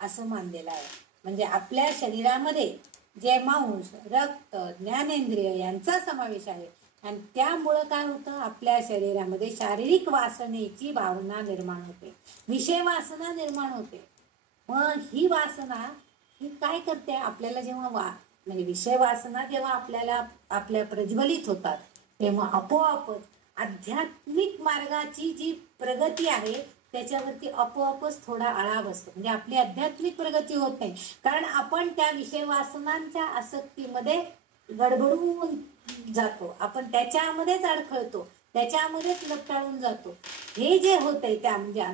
असं मानलेलं आहे. म्हणजे आपल्या शरीरामध्ये जे मांस, रक्त, ज्ञानेंद्रिय यांचा समावेश आहे आणि त्यामुळं काय होतं, आपल्या शरीरामध्ये शारीरिक वासनेची भावना निर्माण होते, विषय वासना निर्माण होते. मग ही वासना ही काय करते, आपल्याला जेव्हा म्हणजे विषय वासना जेव्हा आपल्या प्रज्वलित होतात तेव्हा आपोआपच आध्यात्मिक मार्गाची जी प्रगती आहे त्याच्यावरती आपोआपच थोडा आळा बसतो. म्हणजे आपली आध्यात्मिक प्रगती होत नाही, कारण आपण त्या विषय वासनांच्या आसक्तीमध्ये गडबडून जातो, आपण त्याच्यामध्येच अडखळतो, त्याच्यामध्येच लपटाळून जातो. हे जे होतंय त्या म्हणजे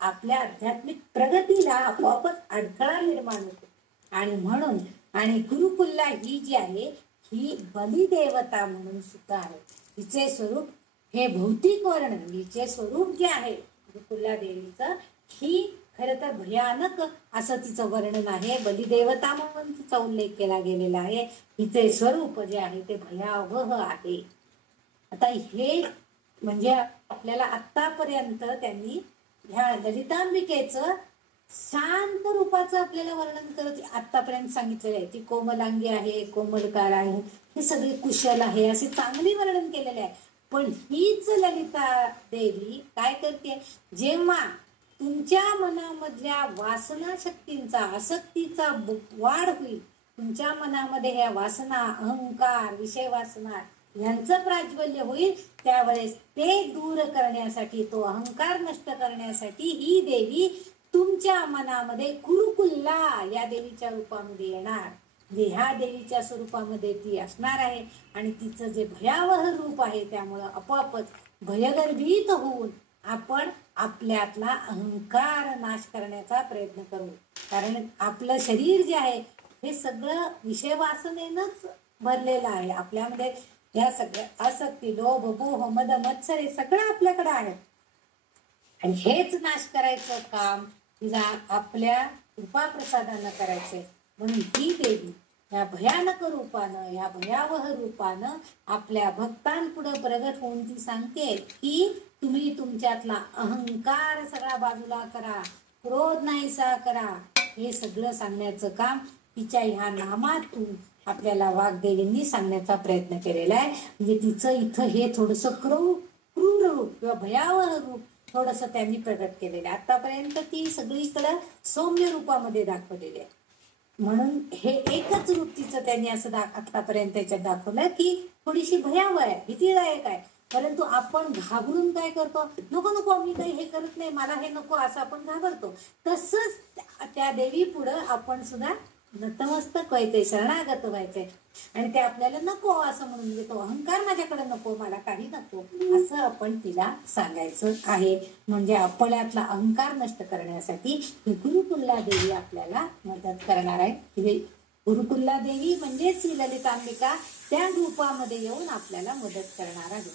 आपल्या आध्यात्मिक प्रगतीला आपोआपच अडथळा निर्माण होतो. आणि म्हणून आणि कुरुकुल्ला ही जी आहे ही बलिदेवता म्हणून सुद्धा आहे. हिचे स्वरूप हे भौतिक वर्णन, हिचे स्वरूप जे आहे कुरुकुल्ला देवीचं, ही खरं तर भयानक असं तिचं वर्णन आहे. बलिदेवता म्हणून तिचा उल्लेख केला गेलेला आहे. हिचे स्वरूप जे आहे ते भयावह आहे. आता हे म्हणजे आपल्याला आतापर्यंत त्यांनी ह्या ललितांबिकेचं शांत रूपाचं आपल्याला वर्णन करत आतापर्यंत सांगितलेलं आहे. ती कोमलांगी आहे, कोमलकार आहे, हे सगळे कुशल आहे, असे चांगले वर्णन केलेले आहे. पण हीच ललिता देवी काय करते, जेव्हा तुमच्या मनामधल्या वासना शक्तींचा, आसक्तीचा वाढ होईल, तुमच्या मनामध्ये ह्या वासना, अहंकार, विषय वासना यांचं प्राज्वल्य होईल, त्यावेळेस ते दूर करण्यासाठी, तो अहंकार नष्ट करण्यासाठी ही देवी तुमच्या मनामध्ये कुरुकुल्ला या देवीच्या रूपामध्ये येणार. म्हणजे ह्या देवीच्या स्वरूपामध्ये ती असणार आहे आणि तिचं जे भयावह रूप आहे त्यामुळं आपोआपच भयगर्भित होऊन आपण आपल्यातला अहंकार नाश करण्याचा प्रयत्न करू. कारण आपलं शरीर जे आहे हे सगळं विषय वासनेनंच भरलेलं आहे. आपल्यामध्ये या सगळ्या आसक्ती, लोभ, मोह, मद, मत्सर हे सगळं आपल्याकडे आहे आणि हेच नाश करायचं काम तिला आपल्या कृपाप्रसादानं करायचंय. म्हणून ही देवी या भयानक रूपानं, या भयावह रूपानं आपल्या भक्तांपुढे प्रगट होऊन ती सांगते की तुम्ही तुमच्यातला अहंकार सगळा बाजूला करा, क्रोध नाहीसा करा. हे सगळं सांगण्याचं काम तिच्या ह्या नामातून आपल्याला वाग्देवींनी सांगण्याचा प्रयत्न केलेला आहे. म्हणजे तिचं इथं हे थोडस क्रूर रूप किंवा भयावह रूप थोडस त्यांनी प्रगट केलेलं आहे. आतापर्यंत ती सगळीकडे सौम्य रूपामध्ये दाखवलेली आहे. म्हणून हे एकच रूप तिचं त्यांनी असं आतापर्यंत त्याच्यात दाखवलं की थोडीशी भयावह आहे, भीतीदायक आहे. परंतु आपण घाबरून काय करतो, नको नको मी काही हे करत नाही, मला हे नको, असं आपण घाबरतो. तसंच त्या देवी पुढं आपण सुद्धा नतमस्तक व्हायचंय, शरणागत व्हायचंय आणि ते आपल्याला नको असं म्हणून देतो, अहंकार माझ्याकडे नको, मला काही नको असं आपण तिला सांगायचं आहे. म्हणजे आपल्यातला अहंकार नष्ट करण्यासाठी ही गुरुकुल्ला देवी आपल्याला मदत करणार आहे. गुरुकुल्ला देवी म्हणजेच ही ललितांबिका त्या रूपामध्ये येऊन आपल्याला मदत करणार आहे.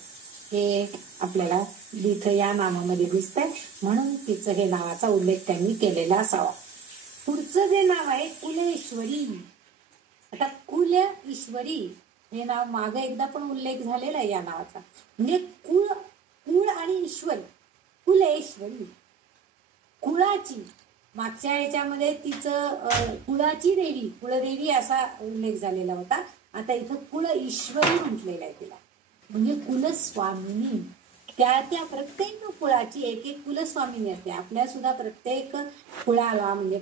हे आपल्याला इथं या नामामध्ये दिसतंय, म्हणून तिचं हे नावाचा उल्लेख त्यांनी केलेला असावा. पुढचं जे नाव आहे कुलेश्वरी. आता कुल ईश्वरी हे नाव मागे एकदा पण उल्लेख झालेला आहे या नावाचा. म्हणजे कुळ आणि ईश्वर, कुलेश्वरी. कुळाची, मागच्या ह्याच्यामध्ये तिचं कुळाची देवी, कुलदेवी असा उल्लेख झालेला होता. आता इथं कुल ईश्वरी म्हटलेलं आहे तिला, म्हणजे कुलस्वामिनी. त्या प्रत्येक कुळाची एक एक कुलस्वामिनी असते. आपल्या सुद्धा प्रत्येक कुळाला म्हणजे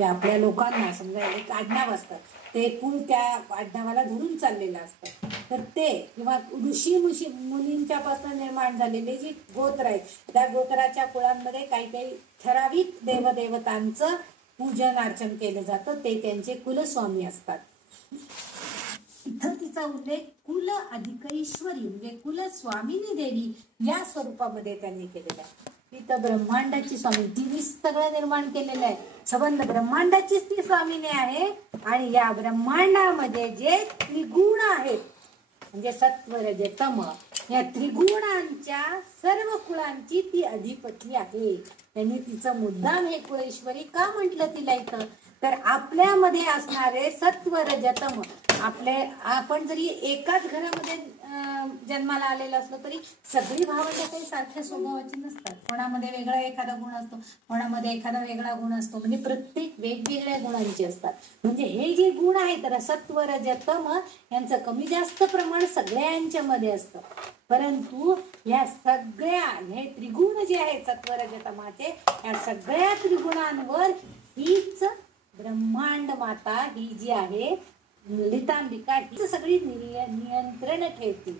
आपल्या लोकांना समजा एक आडनाव असतं, ते कुळ त्या आडनावाला धरून चाललेलं असतं. तर ते किंवा ऋषी मुनींच्या पासून निर्माण झालेले जे गोत्र आहेत, त्या गोत्राच्या कुळांमध्ये काही काही ठराविक देवदेवतांचं पूजन अर्चन केलं जातं, ते त्यांचे कुलस्वामी असतात. इथं तिचा उल्लेख कुल अधिक ईश्वरी म्हणजे कुलस्वामिनी देवी या स्वरूपामध्ये त्यांनी केलेला आहे. तिथं ब्रह्मांडाची स्वामी, तिनेच सगळं निर्माण केलेलं आहे. संबंध ब्रह्मांडाचीच ती स्वामिनी आहे. आणि या ब्रह्मांडामध्ये जे त्रिगुण आहेत म्हणजे सत्व रज तम, या त्रिगुणांच्या सर्व कुळांची ती अधिपती आहे. त्यांनी तिचं मुद्दाम हे कुळेश्वरी का म्हटलं तिला इथं, तर आपल्यामध्ये असणारे सत्व रज तम, आपण जरी एकाच घरामध्ये जन्माला आलेलं असलो तरी सगळी भावंड काही सारख्या स्वभावाची नसतात. कोणामध्ये वेगळा एखादा गुण असतो, कोणामध्ये एखादा वेगळा गुण असतो, म्हणजे प्रत्येक वेगवेगळ्या गुणांचे असतात. म्हणजे हे जे गुण आहेत सत्व रज तम यांचं कमी जास्त प्रमाण सगळ्यांच्या मध्ये असतं. परंतु या सगळ्या हे त्रिगुण जे आहेत सत्व रज तमाचे, या सगळ्या त्रिगुणांवर हीच ब्रह्मांड माता ही जी आहे ललितांबिका, हीच सगळी नियंत्रण ठेवते.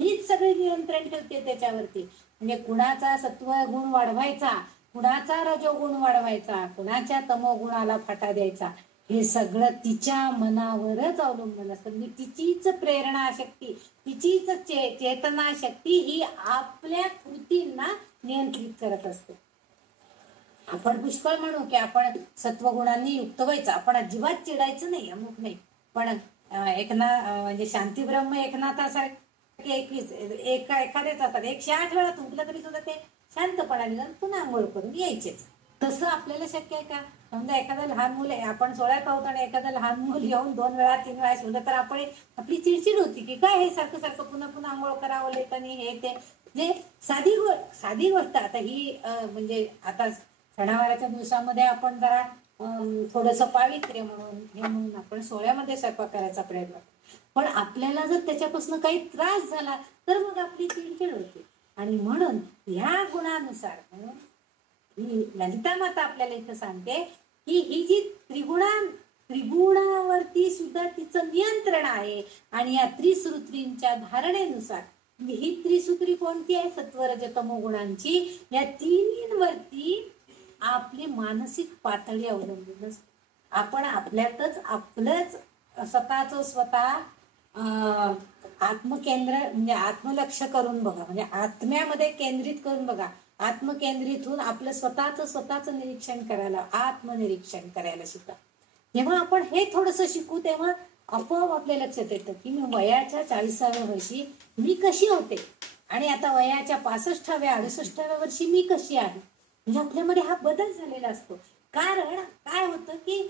हीच सगळी नियंत्रण ठेवते त्याच्यावरती. म्हणजे कुणाचा सत्व गुण वाढवायचा, कुणाचा रजोगुण वाढवायचा, कुणाच्या तमोगुणाला फाटा द्यायचा, हे सगळं तिच्या मनावरच अवलंबून असतं. म्हणजे तिचीच प्रेरणा शक्ती, तिचीच चेतना शक्ती ही आपल्या कृतींना नियंत्रित करत असते. आपण पुष्कळ म्हणू की आपण सत्वगुणांनी युक्त व्हायचं, आपण अजिबात चिडायचं नाही, अमुक नाही. पण म्हणजे शांती ब्रह्म एकनाथासारखे 21 एखाद्याच असतात, 108 वेळा थुंकलं तरी सुद्धा ते शांतपणाने जाऊन पुन्हा आंघोळ करून यायचेच. तसं आपल्याला शक्य आहे का? समजा एखादं लहान मुलं आहे, आपण 16 आहोत आणि एखादं लहान मुल येऊन 2 वेळा 3 वेळा शोधलं तर आपली चिडचिड होती की काय हे सारखं सारखं पुन्हा पुन्हा आंघोळ करावं लेतानी हे ते. म्हणजे साधी गोष्ट. आता ही म्हणजे आता सणावाराच्या दिवसामध्ये आपण जरा थोडंसं पावित्र्य म्हणून आपण सोहळ्यामध्ये स्वयंपाक करायचा प्रयत्न करतो. पण आपल्याला जर त्याच्यापासून काही त्रास झाला तर मग आपली चिडचिड होते. आणि म्हणून ह्या गुणानुसार ही ललिता माता आपल्याला इथं सांगते की ही जी त्रिगुणावरती सुद्धा तिचं नियंत्रण आहे. आणि या त्रिसूत्रींच्या धारणेनुसार, ही त्रिसूत्री कोणती आहे? सत्वरज तमो गुणांची. या तिन्हींवरती आपली मानसिक पातळी अवलंबून असते. आपण आपल्यातच आपलंच स्वतः आत्मकेंद्र म्हणजे आत्मलक्ष करून बघा, म्हणजे आत्म्यामध्ये केंद्रित करून बघा. आत्मकेंद्रित होऊन आपलं स्वतःच निरीक्षण करायला, आत्मनिरीक्षण करायला शिका. जेव्हा आपण हे थोडंसं शिकू तेव्हा आपोआप आपल्या लक्षात येतं की मी वयाच्या 40व्या वर्षी मी कशी होते आणि आता वयाच्या 65व्या 68व्या वर्षी मी कशी आहे. म्हणजे आपल्यामध्ये हा बदल झालेला असतो. कारण काय होतं की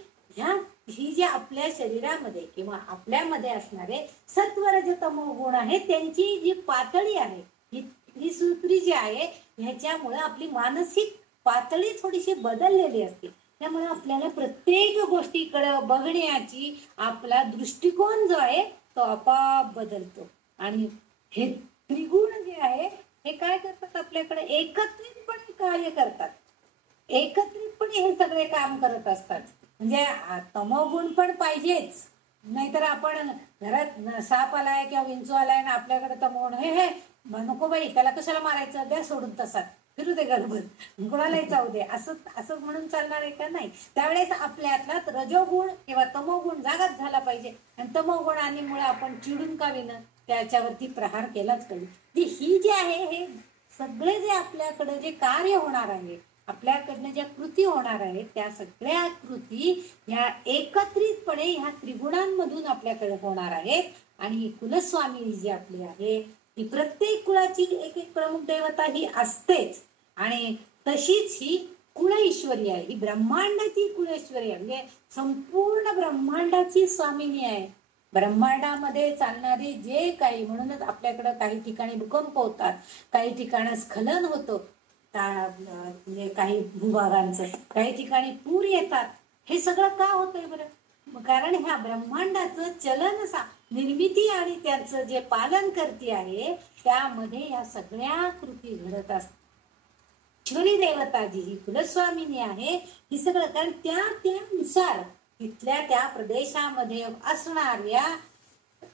ही जे आपल्या शरीरामध्ये किंवा आपल्यामध्ये असणारे सत्वरज तमो गुण आहे त्यांची जी पातळी आहे, ही सूत्री जी आहे, ह्याच्यामुळे आपली मानसिक पातळी थोडीशी बदललेली असते. त्यामुळे आपल्याला प्रत्येक गोष्टीकडे बघण्याची आपला दृष्टिकोन जो आहे तो आपोआप बदलतो. आणि हे त्रिगुण जे आहे हे काय करतात, आपल्याकडे एकत्रितपणे कार्य करतात, एकत्रितपणे हे सगळे काम करत असतात. म्हणजे तमोगुण पण पाहिजेच, नाहीतर आपण घरात साप आलाय किंवा विंचू आलाय ना आपल्याकडे तमोगुण, हे नको बाई त्याला कशाला मारायचं, द्या सोडून तसाच फिरू दे घरभर, कुणालाही जाऊ दे, असं म्हणून चालणार आहे का? नाही. त्यावेळेस आपल्यातला रजोगुण किंवा तमोगुण जागाच झाला पाहिजे. आणि तमोगुणामुळे आपण चिडून का विना त्याच्यावरती प्रहार केलाच पाहिजे. ही जी आहे हे सगळे जे आपल्याकडे जे कार्य होणार आहे, आपल्याकडनं ज्या कृती होणार आहेत, त्या सगळ्या कृती ह्या एकत्रितपणे ह्या त्रिगुणांमधून आपल्याकडे होणार आहेत. आणि ही कुलस्वामिनी जी आपली आहे ही प्रत्येक कुळाची एक एक प्रमुख देवता ही असतेच, आणि तशीच ही कुळ ईश्वरी आहे, ही ब्रह्मांडाची कुळेश्वरी आहे, म्हणजे संपूर्ण ब्रह्मांडाची स्वामिनी आहे. ब्रह्मांडामध्ये चालणारी जे काही, म्हणूनच आपल्याकडे काही ठिकाणी भूकंप होतात, काही ठिकाणी स्खलन होतं, म्हणजे काही भूभागांचं, काही ठिकाणी पूर येतात. हे सगळं का होतंय बरं? कारण ह्या ब्रह्मांडाचं चलन निर्मिती आणि त्याचं जे पालन करते आहे त्यामध्ये या सगळ्या कृती घडत असतात. ईश्वरी देवता जी ही कुलस्वामिनी आहे ही सगळं, कारण त्यानुसार तिथल्या त्या प्रदेशामध्ये असणाऱ्या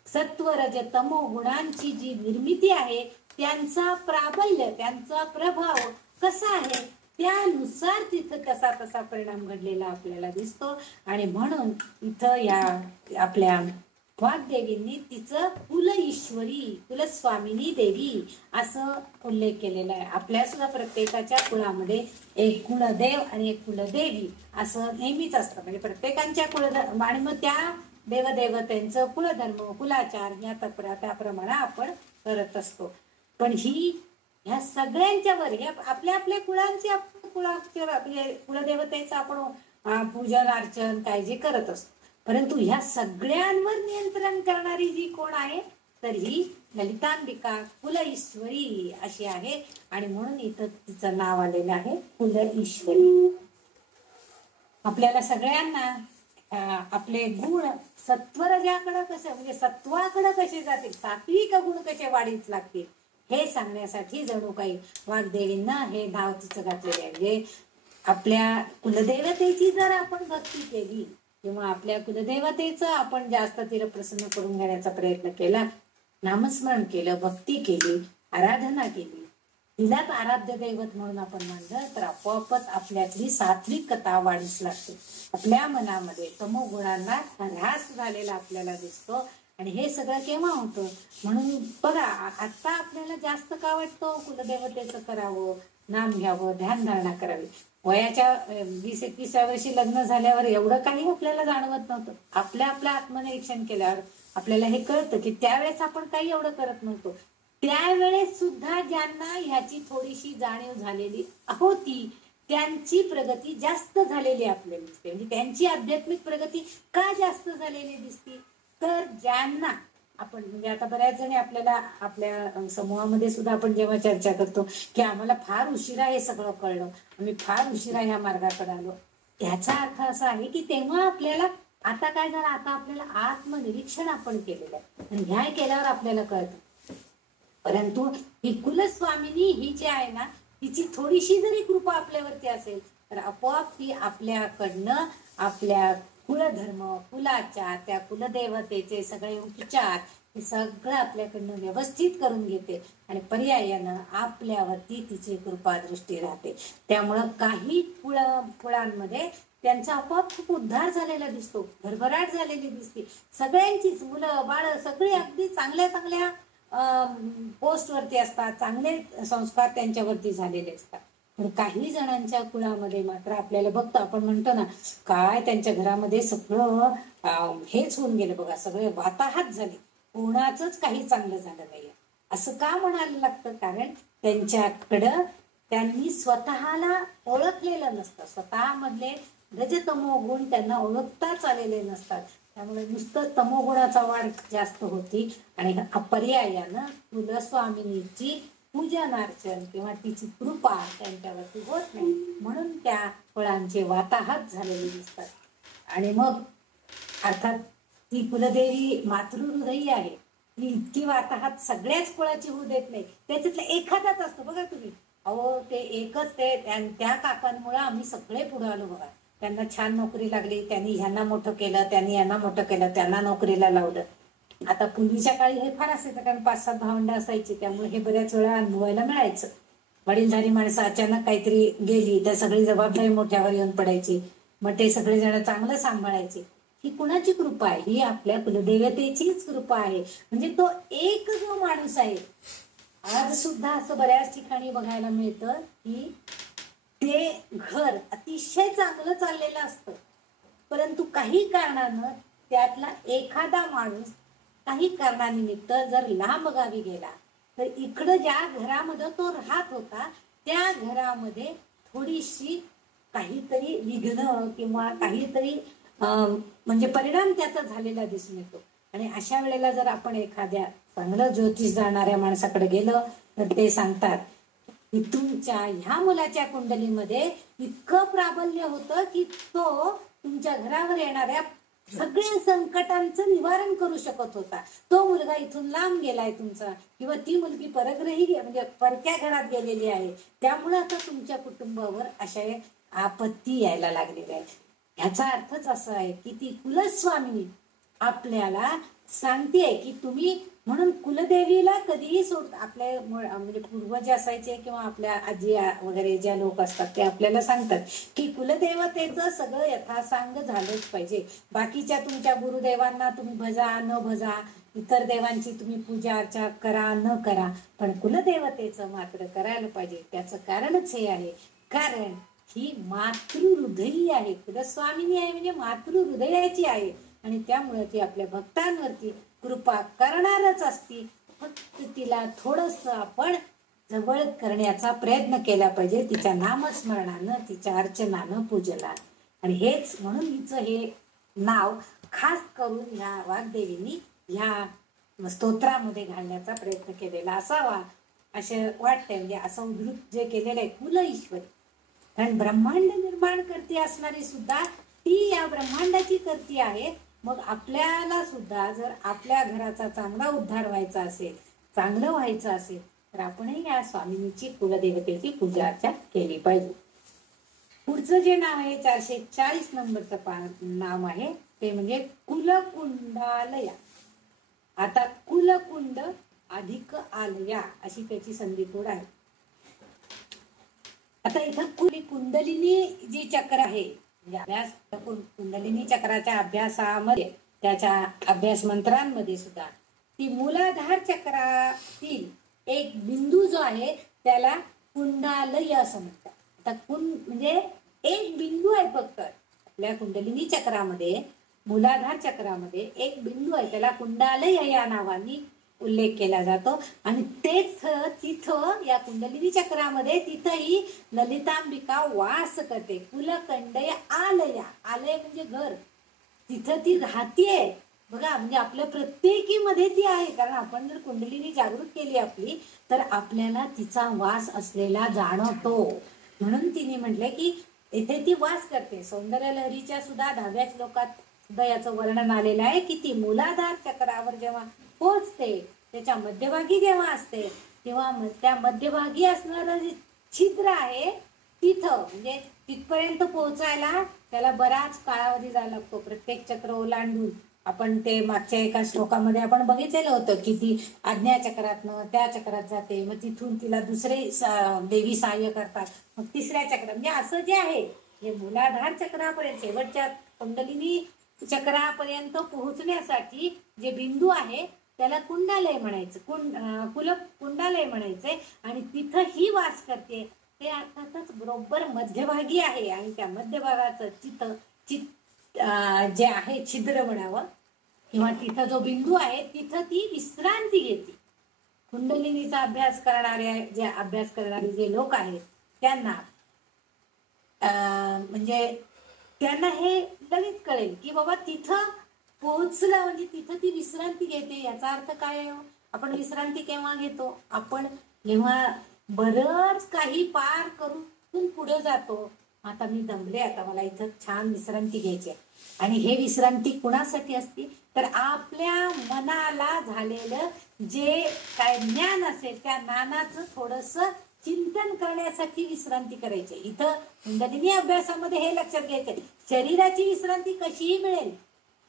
सत्व रज तमो गुणांची जी निर्मिती आहे त्यांचा प्राबल्य, त्यांचा प्रभाव कसा आहे त्यानुसार तिथं कसा तसा परिणाम घडलेला आपल्याला दिसतो. आणि म्हणून इथं या आपल्या वाग्देवींनी तिचं कुल ईश्वरी, कुलस्वामिनी देवी असं उल्लेख केलेला आहे. आपल्या सुद्धा प्रत्येकाच्या कुळामध्ये एक कुलदेव आणि एक कुलदेवी असं नेहमीच असतं, म्हणजे प्रत्येकाच्या कुलधर्म आणि मग त्या देवदेवतेंचं कुलधर्म कुलाचार या त्याप्रमाणे आपण करत असतो. पण ही ह्या सगळ्यांच्या वर आपल्या आपल्या कुळांचे कुलदेवतेचं आपण पूजन अर्चन काय जे करत असतो, परंतु ह्या सगळ्यांवर नियंत्रण करणारी जी कोण आहे तर ही ललितांबिका कुल ईश्वरी अशी आहे. आणि म्हणून इथं तिचं नाव आलेलं आहे कुल ईश्वरी. आपल्याला सगळ्यांना आपले गुण सत्वरजाकडे कसे, म्हणजे सत्वाकडे कसे जातील, सात्विक गुण कसे वाढीच लागतील हे सांगण्यासाठी जणू काही वाग्देवींना हे नाव तिचं घातलेले आहे. म्हणजे आपल्या कुलदेवतेची जर आपण भक्ती केली किंवा आपल्या कुलदेवतेचं आपण जास्त तिला प्रसन्न करून घेण्याचा प्रयत्न केला, नामस्मरण केलं, भक्ती केली, आराधना केली, तिलाच आराध्य दैवत म्हणून आपण मानलं तर आपोआपच आपल्यातली सात्विकता वाढीस लागते. आपल्या मनामध्ये तमोगुणांना ह्रास झालेला आपल्याला दिसतो. आणि हे सगळं केव्हा होतं? म्हणून बघा आता आपल्याला जास्त का वाटतं कुलदेवतेचं करावं, नाम घ्यावं, ध्यानधारणा करावी. वयाच्या 20-21व्या वर्षी लग्न झाल्यावर एवढं काही आपल्याला जाणवत नव्हतं. आपल्या आत्मनिरीक्षण केल्यावर आपल्याला हे कळतं की त्यावेळेस आपण काही एवढं करत नव्हतो. त्यावेळेस सुद्धा ज्यांना ह्याची थोडीशी जाणीव झालेली होती त्यांची प्रगती जास्त झालेली आपल्याला दिसते. म्हणजे त्यांची आध्यात्मिक प्रगती का जास्त झालेली दिसते तर ज्यांना आपण, म्हणजे आता बऱ्याच जणी आपल्याला आपल्या समूहामध्ये सुद्धा आपण जेव्हा चर्चा करतो की आम्हाला फार उशिरा हे सगळं कळलं, आम्ही फार उशिरा ह्या मार्गाकडे आलो, ह्याचा अर्थ असा आहे की तेव्हा आपल्याला आता काय झालं, आता आपल्याला आत्मनिरीक्षण आपण केलेलं आहे आणि ह्या केल्यावर आपल्याला कळतं. परंतु ही कुलस्वामिनी ही जी आहे ना तिची थोडीशी जरी कृपा आपल्यावरती असेल तर आपोआप ती आपल्याकडनं आपल्या कुलधर्म कुलाचार त्या कुलदेवतेचे सगळे उपचार हे सगळं आपल्याकडनं व्यवस्थित करून घेते आणि पर्यायानं आपल्यावरती तिची कृपा दृष्टी राहते. त्यामुळं काही कुळांमध्ये त्यांचा आपोआप खूप उद्धार झालेला दिसतो, भरभराट झालेली दिसते. सगळ्यांचीच मुलं बाळ सगळे अगदी चांगल्या चांगल्या पोस्ट वरती असतात, चांगले संस्कार त्यांच्यावरती झालेले असतात. पण काही जणांच्या कुळामध्ये मात्र आपल्याला बघतो, आपण म्हणतो ना काय त्यांच्या घरामध्ये सगळं हेच होऊन गेलं बघा, सगळे वाताहत झाले, कोणाचंच काही चांगलं झालं नाहीये. असं का म्हणायला लागतं? कारण त्यांच्याकडं त्यांनी स्वतःला ओळखलेलं नसतं, स्वतः मधले रजतमो गुण त्यांना ओळखताच आलेले नसतात. त्यामुळे नुसतं तमोगुणाचा वाढ जास्त होती आणि पर्यायानं कुलस्वामिनीची पूजन अर्चन किंवा तिची कृपा त्यांच्यावरती होत नाही, म्हणून त्या फळांचे वाताहत झालेले दिसतात. आणि मग अर्थात ती कुलदेवी मातृहृदयी आहे, ती इतकी वाताहत सगळ्याच कुळाची होऊ देत नाही, त्याच्यातलं एखादाच असतो बघा तुम्ही. अहो ते एकच ते त्या काकांमुळे आम्ही सगळे पुढे आलो बघा, त्यांना छान नोकरी लागली, त्यांनी ह्यांना मोठं केलं, त्यांनी यांना मोठं केलं, त्यांना नोकरीला लावलं. आता पूर्वीच्या काळी हे फार असायचं, कारण 5-7 भावंड असायची, त्यामुळे हे बऱ्याच वेळा अनुभवायला मिळायचं. वडीलधारी माणसं अचानक काहीतरी गेली तर सगळी जबाबदारी मोठ्यावर येऊन पडायची, मग ते सगळे जण चांगलं सांभाळायचे. ही कुणाची कृपा आहे? ही आपल्या कुलदेवतेचीच कृपा आहे. म्हणजे तो एक जो माणूस आहे, आज सुद्धा असं बऱ्याच ठिकाणी बघायला मिळतं की ते घर अतिशय चांगलं चाललेलं असतं, परंतु काही कारणानं त्यातला एखादा माणूस काही कारणानिमित्त जर लांब गावी गेला तर इकडं ज्या घरामध्ये तो राहत होता त्या घरामध्ये थोडीशी काहीतरी विघ्न किंवा काहीतरी म्हणजे परिणाम त्याचा झालेला दिसून येतो. आणि अशा वेळेला जर आपण एखाद्या चांगलं ज्योतिष जाणाऱ्या माणसाकडे गेलं तर ते सांगतात की तुमच्या ह्या मुलाच्या कुंडलीमध्ये इतकं प्राबल्य होतं की तो तुमच्या घरावर येणाऱ्या सगळ्या संकटांचं निवारण करू शकत होता. तो मुलगा इथून लांब गेलाय तुमचा, किंवा ती मुलगी परग्रही म्हणजे परक्या घरात गेलेली आहे, त्यामुळे आता तुमच्या कुटुंबावर अशा आपत्ती यायला लागलेल्या आहेत. ह्याचा अर्थच असा आहे की ती कुलस्वामिनी आपल्याला सांगते की तुम्ही, म्हणून कुलदेवीला कधीही सोड, आपल्या म्हणजे पूर्वज असायचे किंवा आपल्या आजी वगैरे ज्या लोक असतात ते आपल्याला सांगतात की कुलदेवतेचं सगळं यथासांग झालंच पाहिजे. बाकीच्या तुमच्या गुरुदेवांना तुम्ही भजा न भजा, इतर देवांची तुम्ही पूजा अर्चा करा न करा, पण कुलदेवतेचं मात्र करायला पाहिजे. त्याचं कारणच हे आहे, कारण ही मातृहृदयी आहे. कुलस्वामिनी आहे म्हणजे मातृहृदयाची आहे आणि त्यामुळे ती आपल्या भक्तांवरती कृपा करणारच असती. फक्त तिला थोडस आपण जवळ करण्याचा प्रयत्न केला पाहिजे, तिच्या नामस्मरणानं, तिच्या अर्चनानं, पूजला. आणि हेच म्हणून हिचं हे नाव खास करून ह्या वाग्देवींनी ह्या स्तोत्रामध्ये घालण्याचा प्रयत्न केलेला असावा असं वाटतंय. म्हणजे असं उद्धृत जे केलेलं आहे कुल ईश्वरी, कारण ब्रह्मांड निर्माण करते असणारी सुद्धा ती या ब्रह्मांडाची करती आहे. मग आपल्याला सुद्धा जर आपल्या घराचा चांगला उद्धार व्हायचा असेल, चांगलं व्हायचं असेल, तर आपणही या स्वामिनीची कुलदेवतेची पूजा अर्चा केली पाहिजे. पुढचं जे नाव आहे 440 नंबरचं नाव आहे ते म्हणजे कुलकुंडालया. आता कुलकुंड अधिक आलया अशी त्याची संधिकोड आहे. आता इथं कुंडलिनी जी चक्र आहे, अभ्यास कुंडलिनी चक्राच्या अभ्यासामध्ये, त्याच्या अभ्यास मंत्रांमध्ये सुद्धा ती मूलाधार चक्रातील एक बिंदू जो आहे त्याला कुंडालय असं म्हणतात. आता म्हणजे एक बिंदू आहे फक्त आपल्या कुंडलिनी चक्रामध्ये, मूलाधार चक्रामध्ये एक बिंदू आहे, त्याला कुंडालय या नावाने उल्लेख केला जातो. आणि तेच तिथं या कुंडलिनी चक्रामध्ये तिथंही ललितांबिका वास करते. कुलकंडय आलया, आलय म्हणजे घर, तिथं ती राहतीये बघा. म्हणजे आपल्या प्रत्येकीमध्ये ती आहे, कारण आपण जर कुंडलिनी जागृत केली आपली तर आपल्याला तिचा वास असलेला जाणवतो. म्हणून तिने म्हटले की इथे ती वास करते. सौंदर्य लहरीच्या सुद्धा 10व्या श्लोकात सुद्धा याचं वर्णन आलेलं आहे की ती मूलाधार चक्रावर जेव्हा पोहोचते, त्याच्या मध्यभागी जेव्हा असते, तेव्हा त्या मध्यभागी असणारं जे छिद्र आहे तिथं, म्हणजे तिथपर्यंत पोहोचायला त्याला बराच कालावधी जायला लागतो. प्रत्येक चक्र ओलांडून आपण ते मागच्या एका श्लोकामध्ये आपण बघितलेलं होतं की ती आज्ञा चक्रातनं त्या चक्रात जाते, मग तिथून तिला दुसरे देवी सहाय्य करतात, मग तिसऱ्या चक्र, म्हणजे असं जे आहे हे मूलाधार चक्रापर्यंत, शेवटच्या कुंडलिनी चक्रापर्यंत पोहोचण्यासाठी जे बिंदू आहे त्याला कुंडालय म्हणायचं, कुंडालय म्हणायचंय. आणि तिथं ही वास करते ते अर्थातच बरोबर मध्यभागी आहे. आणि त्या मध्यभागाचं जे आहे छिद्र म्हणावं किंवा तिथं जो बिंदू आहे तिथं ती विश्रांती घेते. कुंडलिनीचा अभ्यास करणारे जे लोक आहेत त्यांना म्हणजे त्यांना हे लगेच कळेल की बाबा तिथं पोहोचलं म्हणजे तिथं ती विश्रांती घेते. याचा अर्थ काय आहे? आपण विश्रांती केव्हा घेतो? आपण जेव्हा बरंच काही पार करून पुढे जातो. आता मी दमले, आता मला इथं छान विश्रांती घ्यायची आहे. आणि हे विश्रांती कुणासाठी असते? तर आपल्या मनाला झालेलं जे काय ज्ञान असेल त्या ज्ञानाचं थोडस चिंतन करण्यासाठी विश्रांती करायची. इथं कुंडलिनी अभ्यासामध्ये हे लक्षात घ्यायचंय, शरीराची विश्रांती कशीही मिळेल,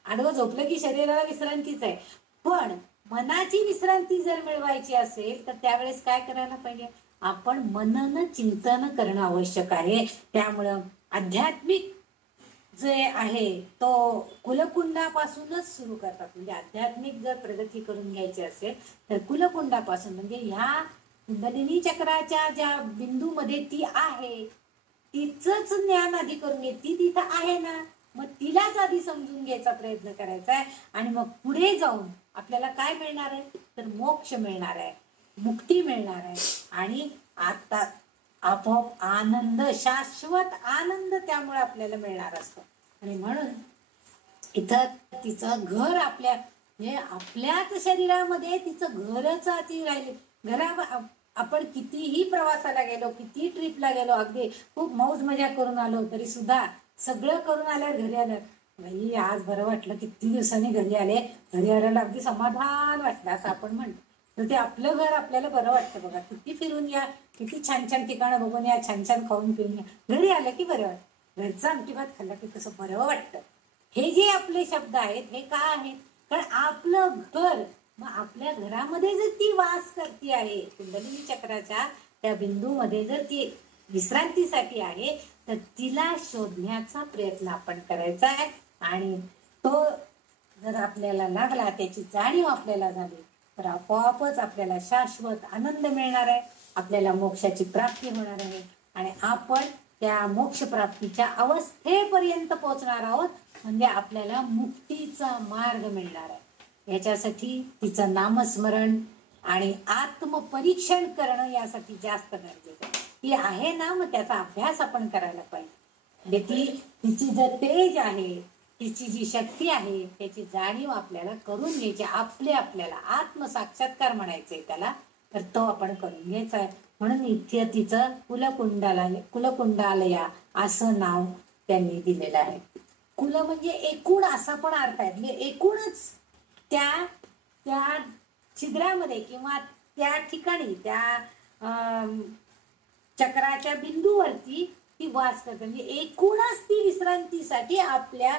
आडवं झोपलं की शरीराला विश्रांतीच आहे, पण मनाची विश्रांती जर मिळवायची असेल तर त्यावेळेस काय करायला पाहिजे? आपण मनन चिंतन करणं आवश्यक आहे. त्यामुळं आध्यात्मिक जे आहे तो कुलकुंडापासूनच सुरू करतात. म्हणजे आध्यात्मिक जर प्रगती करून घ्यायची असेल तर कुलकुंडापासून, म्हणजे ह्या कुंडलिनी चक्राच्या ज्या बिंदूमध्ये ती आहे तिचंच ज्ञान आधी करून घे. ती तिथं आहे ना, मग तिलाच आधी समजून घ्यायचा प्रयत्न करायचा आहे आणि मग पुढे जाऊन आपल्याला काय मिळणार आहे तर मोक्ष मिळणार आहे, मुक्ती मिळणार आहे आणि आता आपोआप आनंद, शाश्वत आनंद त्यामुळे आपल्याला मिळणार असतो. आणि म्हणून इथं तिचं घर आपल्या म्हणजे आपल्याच शरीरामध्ये तिचं घरच आधी राहिले. आपण कितीही प्रवासाला गेलो, किती ट्रिपला गेलो, अगदी खूप मौज मजा करून आलो तरी सुद्धा सगळं करून आल्यावर घरी आलं बाई आज बरं वाटलं, किती दिवसांनी घरी आले, घरी आल्याला अगदी समाधान वाटलं असं आपण म्हणतो. तर ते आपलं घर आपल्याला बरं वाटतं बघा. किती फिरून या, किती छान छान ठिकाणं बघून या, छान छान खाऊन पिऊन या, घरी आलं की बरं वाटतं. घरचा आमटी भात खाल्ला की कसं बरं वाटतं. हे जे आपले शब्द आहेत हे का आहेत कारण आपलं घर, मग आपल्या घरामध्ये जर ती वास करती आहे, कुंडलिनी चक्राच्या त्या बिंदूमध्ये जर ती विश्रांतीसाठी आहे तर तिला शोधण्याचा प्रयत्न आपण करायचा आहे. आणि तो जर आपल्याला लागला, त्याची जाणीव आपल्याला झाली तर आपोआपच आपल्याला शाश्वत आनंद मिळणार आहे, आपल्याला मोक्षाची प्राप्ती होणार आहे आणि आपण त्या मोक्ष प्राप्तीच्या अवस्थेपर्यंत पोहोचणार आहोत. म्हणजे आपल्याला मुक्तीचा मार्ग मिळणार आहे. याच्यासाठी तिचं नामस्मरण आणि आत्मपरीक्षण करणं यासाठी जास्त गरजेचं आहे. ती आहे ना, मग त्याचा अभ्यास आपण करायला पाहिजे. म्हणजे तिची जर तेज आहे, तिची जी शक्ती आहे त्याची जाणीव आपल्याला करून घ्यायची. आपल्याला आत्मसाक्षात्कार म्हणायचंय त्याला, तर तो आपण करून घ्यायचा आहे. म्हणून इथे तिचं कुलकुंडालया असं नाव त्यांनी दिलेलं आहे. कुल म्हणजे एकूण असा पण अर्थ आहे, म्हणजे एकूणच त्या त्या छिद्रामध्ये किंवा त्या ठिकाणी त्या चक्राच्या बिंदूवरती ती वास करते. म्हणजे एकूणच ती विश्रांतीसाठी आपल्या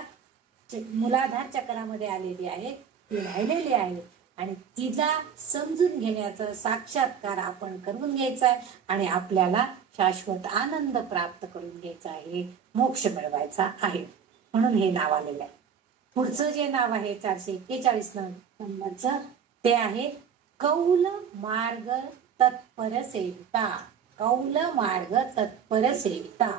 मूलाधार चक्रामध्ये आलेली आहे, ती राहिलेली आहे आणि तिला समजून घेण्याचा साक्षात्कार आपण करून घ्यायचा आहे आणि आपल्याला शाश्वत आनंद प्राप्त करून घ्यायचा आहे, मोक्ष मिळवायचा आहे. म्हणून हे नाव आलेलं आहे. पुढचं जे नाव आहे 441 नंबरचं ते आहे कौल मार्ग तत्पर सेविता. कौल मार्ग तत्पर सेविता.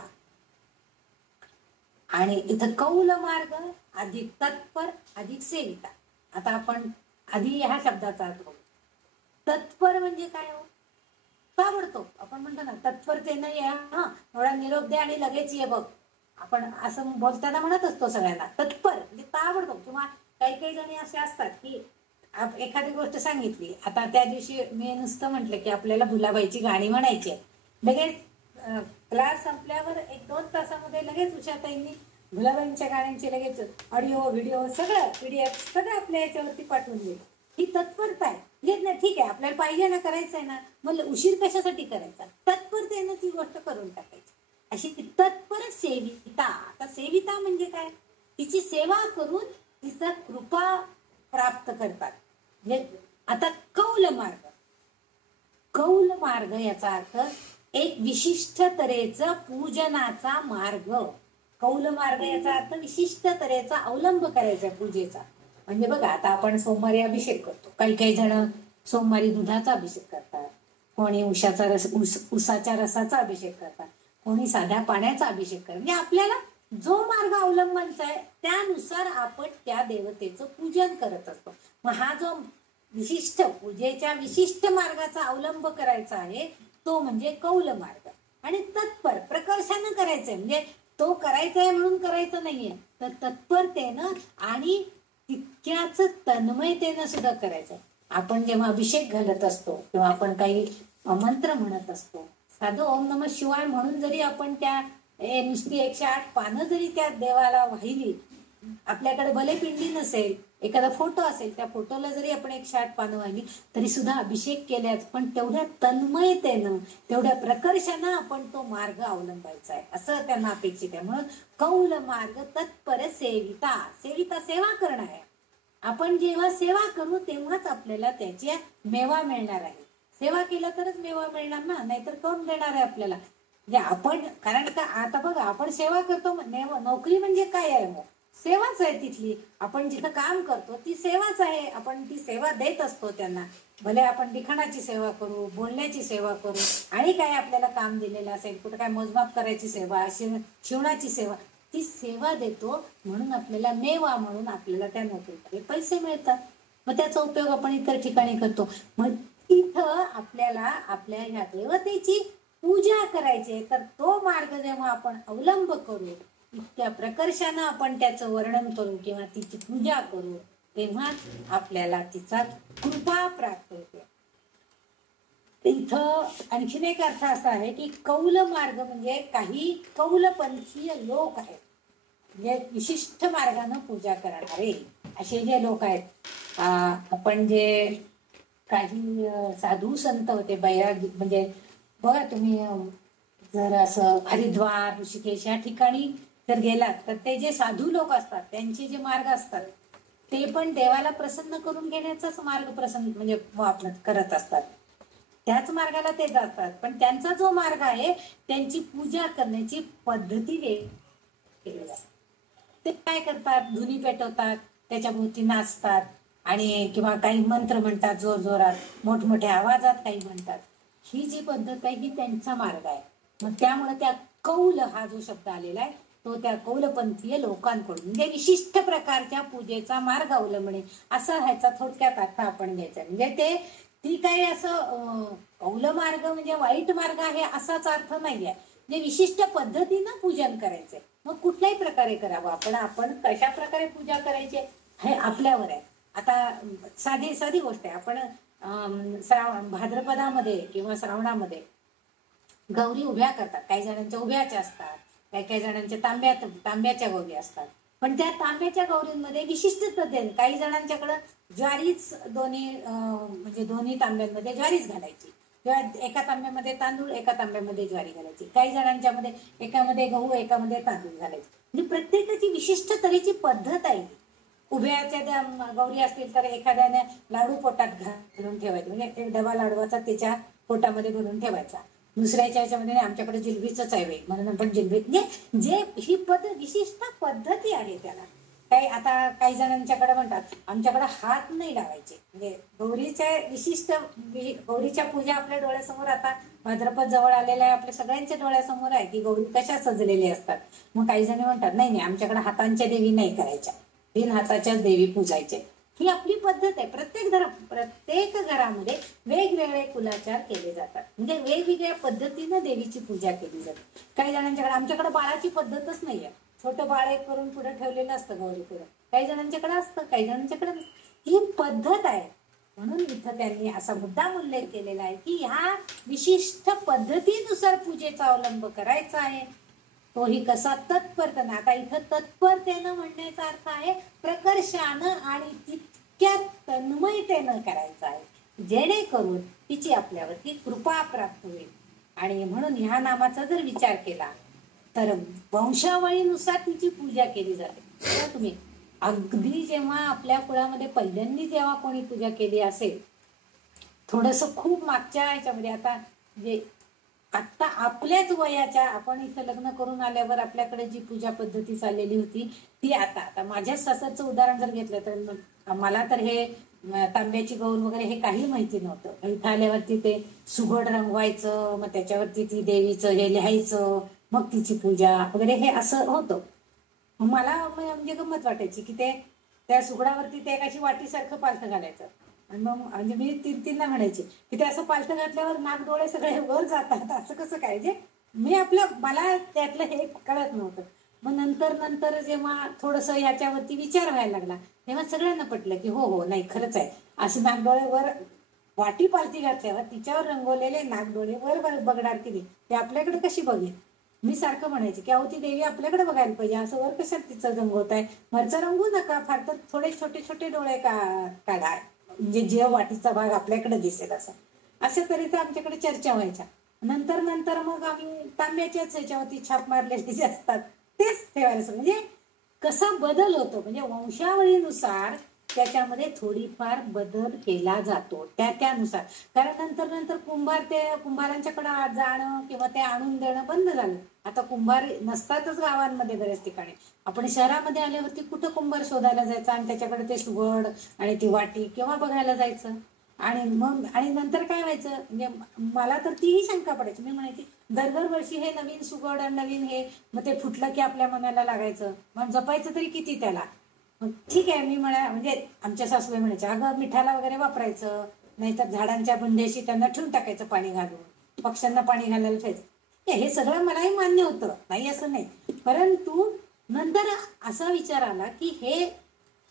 आणि इथं कौल मार्ग अधिक तत्पर अधिक सेविता. आता आपण आधी ह्या शब्दाचा अर्थ बघू. तत्पर म्हणजे काय हो? ताबडतोब आपण म्हणतो ना तत्परतेनं या, थोडा निरोप दे आणि लगेच ये बघ. आपण असं बोलताना म्हणत असतो सगळ्यांना तत्पर म्हणजे ताबडतोब. किंवा काही जणी असे असतात की एखादी गोष्ट सांगितली, आता त्या दिवशी मी नुसतं म्हटलं की आपल्याला भुलाबाईची गाणी म्हणायची, लगेच क्लास संपल्यावर 1-2 तासामध्ये लगेच उषाताईंनी भुलाबाईंच्या गाण्यांचे लगेच ऑडिओ व्हिडिओ सगळं PDF सगळं आपल्या याच्यावरती पाठवून दिलं. ही तत्परता आहे. घेत नाही ठीक आहे, आपल्याला पाहिजे ना, करायचं आहे ना, मग उशीर कशासाठी करायचा, तत्परतेनं ती गोष्ट करून टाकायची. अशी ती तत्पर सेविता. आता सेविता म्हणजे काय, तिची सेवा करून तिचा कृपा प्राप्त करतात. म्हणजे आता कौल मार्ग, कौल मार्ग याचा अर्थ एक विशिष्ट तऱ्हेचा पूजनाचा मार्ग. कौल मार्ग याचा अर्थ विशिष्ट तऱ्हेचा अवलंब करायचा पूजेचा. म्हणजे बघा आता आपण सोमवारी अभिषेक करतो, काही जण सोमवारी दुधाचा अभिषेक करतात, कोणी उसाच्या रसाचा अभिषेक करतात, कोणी साध्या पाण्याचा अभिषेक करतात. म्हणजे आपल्याला जो मार्ग अवलंबांचा आहे त्यानुसार आपण त्या देवतेचं पूजन करत असतो. मग हा जो विशिष्ट पूजेच्या विशिष्ट मार्गाचा अवलंब करायचा आहे तो म्हणजे कौल मार्ग. आणि तत्पर प्रकर्षानं करायचंय, म्हणजे तो करायचा आहे म्हणून करायचं नाहीये, तर तत्परतेनं आणि तितक्याच तन्मयतेनं सुद्धा करायचंय. आपण जेव्हा अभिषेक घालत असतो किंवा आपण काही मंत्र म्हणत असतो, साधं ओम नमः शिवाय म्हणून जरी आपण त्या नुसती 108 पानं जरी त्या देवाला वाहिली, आपल्याकडे भले पिंडी नसेल, एखादा फोटो असेल, त्या फोटोला जरी आपण 108 पानं वाहिली तरी सुद्धा अभिषेक केल्याच, पण तेवढ्या तन्मयतेनं तेवढ्या प्रकर्षानं आपण तो मार्ग अवलंबायचा आहे असं त्यांना अपेक्षित आहे. म्हणून कौल मार्ग तत्पर सेविता. सेविता सेवा करणं आहे. आपण जेव्हा सेवा करू तेव्हाच आपल्याला त्याची मेवा मिळणार आहे. सेवा केला तरच मेवा मिळणार ना, नाहीतर कोण देणार आहे आपल्याला. म्हणजे आपण, कारण का आता बघा आपण सेवा करतो, नोकरी म्हणजे काय आहे, मग सेवाच आहे तिथली. आपण जिथं काम करतो ती सेवाच आहे, आपण ती सेवा देत असतो त्यांना. भले आपण लिखाणाची सेवा करू, बोलण्याची सेवा करू, आणि काय आपल्याला काम दिलेलं असेल, कुठं काय मोजमाप करायची सेवा, शिवणाची सेवा, ती सेवा देतो म्हणून आपल्याला मेवा म्हणून आपल्याला त्या नोकरीमध्ये पैसे मिळतात. मग त्याचा उपयोग आपण इतर ठिकाणी करतो. मग इथं आपल्याला आपल्या ह्या देवतेची पूजा करायची, तर तो मार्ग जेव्हा आपण अवलंब करू, इतक्या प्रकर्षानं आपण त्याचं वर्णन करू किंवा तिची पूजा करू, तेव्हा आपल्याला तिचा कृपा प्राप्त होते. इथं आणखीन एक अर्थ असा आहे की कौल मार्ग म्हणजे काही कौलपंथीय लोक आहेत, म्हणजे विशिष्ट मार्गाने पूजा करणारे असे जे लोक आहेत. आपण जे काही साधू संत होते बैरागी, म्हणजे बघा तुम्ही जर असं हरिद्वार ऋषिकेश या ठिकाणी जर गेलात तर ते जे साधू लोक असतात त्यांचे जे मार्ग असतात ते पण देवाला प्रसन्न करून घेण्याचाच मार्ग प्रसन्न म्हणजे वापर करत असतात. त्याच मार्गाला ते जातात, पण त्यांचा जो मार्ग आहे त्यांची पूजा करण्याची पद्धती वेगळी आहे. ते काय करतात, धुनी पेटवतात, त्याच्या भोवती नाचतात आणि किंवा काही मंत्र म्हणतात जोर जोरात, मोठमोठ्या आवाजात काही म्हणतात. ही जी पद्धत आहे ही त्यांचा मार्ग आहे. मग त्यामुळे त्या कौल हा जो शब्द आलेला आहे तो त्या कौलपंथीय लोकांकडून म्हणजे विशिष्ट प्रकारच्या पूजेचा मार्ग अवलंबणे असा ह्याचा थोडक्यात अर्थ आपण घ्यायचा. म्हणजे ते ती काही असं कौल मार्ग म्हणजे वाईट मार्ग आहे असाच अर्थ नाहीये. म्हणजे विशिष्ट पद्धतीनं पूजन करायचंय. मग कुठल्याही प्रकारे करावं आपण कशा प्रकारे पूजा करायची हे आपल्यावर आहे. आता साधी गोष्ट आहे. आपण भाद्रपदामध्ये किंवा श्रावणामध्ये गौरी उभ्या करतात. काही जणांच्या उभ्याच्या असतात, काही जणांच्या तांब्याच्या गौरी असतात. पण त्या तांब्याच्या गौरींमध्ये विशिष्ट पद्धती, काही जणांच्याकडं ज्वारीच म्हणजे दोन्ही तांब्यांमध्ये ज्वारीच घालायची किंवा एका तांब्यामध्ये तांदूळ एका तांब्यामध्ये ज्वारी घालायची. काही जणांच्या मध्ये एकामध्ये गहू एकामध्ये तांदूळ घालायचे. म्हणजे प्रत्येकाची विशिष्ट तऱ्हेची पद्धत आहे. उभ्याच्या त्या गौरी असतील तर एखाद्याने लाडू पोटात घालून ठेवायचे, म्हणजे एक डबा लाडवाचा त्याच्या पोटामध्ये भरून ठेवायचा. दुसऱ्याच्या ह्याच्यामध्ये आमच्याकडे जिलबीच आहे म्हणून आपण जिलबी, म्हणजे जे ही विशिष्ट पद्धती आहे त्याला. काही जणांच्याकडे म्हणतात आमच्याकडे हात नाही लावायचे, म्हणजे गौरीच्या पूजा आपल्या डोळ्यासमोर आता भाद्रपद जवळ आलेल्या आहे, आपल्या सगळ्यांच्या डोळ्यासमोर आहे की गौरी कशा सजलेल्या असतात. मग काही जण म्हणतात नाही म्हणजे हातांच्या देवी नाही करायच्या, बिन हाताच्याच देवी पूजायचे. ही आपली पद्धत आहे. प्रत्येक घरामध्ये वेगवेगळे कुलाचार केले जातात, म्हणजे वेगवेगळ्या पद्धतीनं देवीची पूजा केली जाते. काही जणांच्याकडे, आमच्याकडे बाळाची पद्धतच नाहीये, छोटं बाळ एक करून पुढे ठेवलेलं असतं गौरी पुढे. काही जणांच्याकडे असतं, काही जणांच्याकडे ही पद्धत आहे. म्हणून इथं त्यांनी असा मुद्दाम उल्लेख केलेला आहे की ह्या विशिष्ट पद्धतीनुसार पूजेचा अवलंब करायचा आहे. तोही कसा तत्परतेनं. आता इथं तत्परतेनं म्हणण्याचा अर्थ आहे प्रकर्षानं आणि तितक्या तन्मयतेनं करायचा आहे, जेणेकरून तिची आपल्यावरती कृपा प्राप्त होईल. आणि म्हणून ह्या नामाचा जर विचार केला तर वंशावळीनुसार तिची पूजा केली जाते. तुम्ही अगदी जेव्हा आपल्या कुळामध्ये पहिल्यांदा जेव्हा कोणी पूजा केली असेल, थोडस खूप मागच्या ह्याच्यामध्ये, आता आपल्याच वयाच्या, आपण इथं लग्न करून आल्यावर आपल्याकडे जी पूजा पद्धती चाललेली होती ती आता माझ्याच सासरचं उदाहरण जर घेतलं तर मला तर हे तांब्याची गौर वगैरे हे काही माहिती नव्हतं. इथं आल्यावरती ते सुगड रंगवायचं, मग त्याच्यावरती ती देवीचं हे लिहायचं, मग तिची पूजा वगैरे हे असं होतं. मला म्हणजे गंमत वाटायची की त्या सुगडावरती ते एकाशी वाटीसारखं पालथं घालायचं. आणि मग म्हणजे मी तीनदा म्हणायची की ते असं पालथं घातल्यावर नाक डोळे सगळे वर जातात, असं कसं काय, जे मला त्यातलं हे कळत नव्हतं. मग नंतर जेव्हा थोडस ह्याच्यावरती विचार व्हायला लागला तेव्हा सगळ्यांना पटलं की हो नाही खरंच आहे, असं नागडोळे वर वाटी पालथी घातल्यावर तिच्यावर रंगवलेले नागडोळे वर बघणार की नाही, ते आपल्याकडे कशी बघेल. मी सारखं म्हणायचे की अहो ती देवी आपल्याकडे बघायला पाहिजे, असं वर कशात तिचं रंगवत आहे, वरचं रंगू नका, फार तर थोडे छोटे छोटे डोळे काढा, म्हणजे जे वाटीचा भाग आपल्याकडे दिसेल अशा तऱ्हेचं आमच्याकडे चर्चा व्हायच्या. नंतर मग आम्ही तांब्याच्याच ह्याच्यावरती छाप मारलेले जे असतात तेच ठेवायला. म्हणजे कसा बदल होतो, म्हणजे वंशावळीनुसार त्याच्यामध्ये थोडीफार बदल केला जातो त्यानुसार. कारण नंतर कुंभारांच्याकडे जाणं किंवा ते आणून देणं बंद झालं. आता कुंभार नसतातच गावांमध्ये बऱ्याच ठिकाणी. आपण शहरामध्ये आल्यावरती कुठं कुंभार शोधायला जायचा आणि त्याच्याकडे ते सुगड आणि ती वाटी केव्हा बघायला जायचं. आणि नंतर काय व्हायचं, म्हणजे मला तर तीही शंका पडायची. मी म्हणायची दरवर्षी हे नवीन सुगड आणि नवीन हे, मग ते फुटलं की आपल्या मनाला लागायचं, मग जपायचं तरी किती त्याला. मग ठीक आहे, मी म्हणजे आमच्या सासूबाई म्हणायच्या, अगं मिठाला वगैरे वापरायचं, नाहीतर झाडांच्या बुंध्याशी त्यांना ठेवून टाकायचं पाणी घालून, पक्ष्यांना पाणी घालायला ठेवायचं. हे सगळं मलाही मान्य होतं, नाही असं नाही. परंतु नंतर असा विचार आला की हे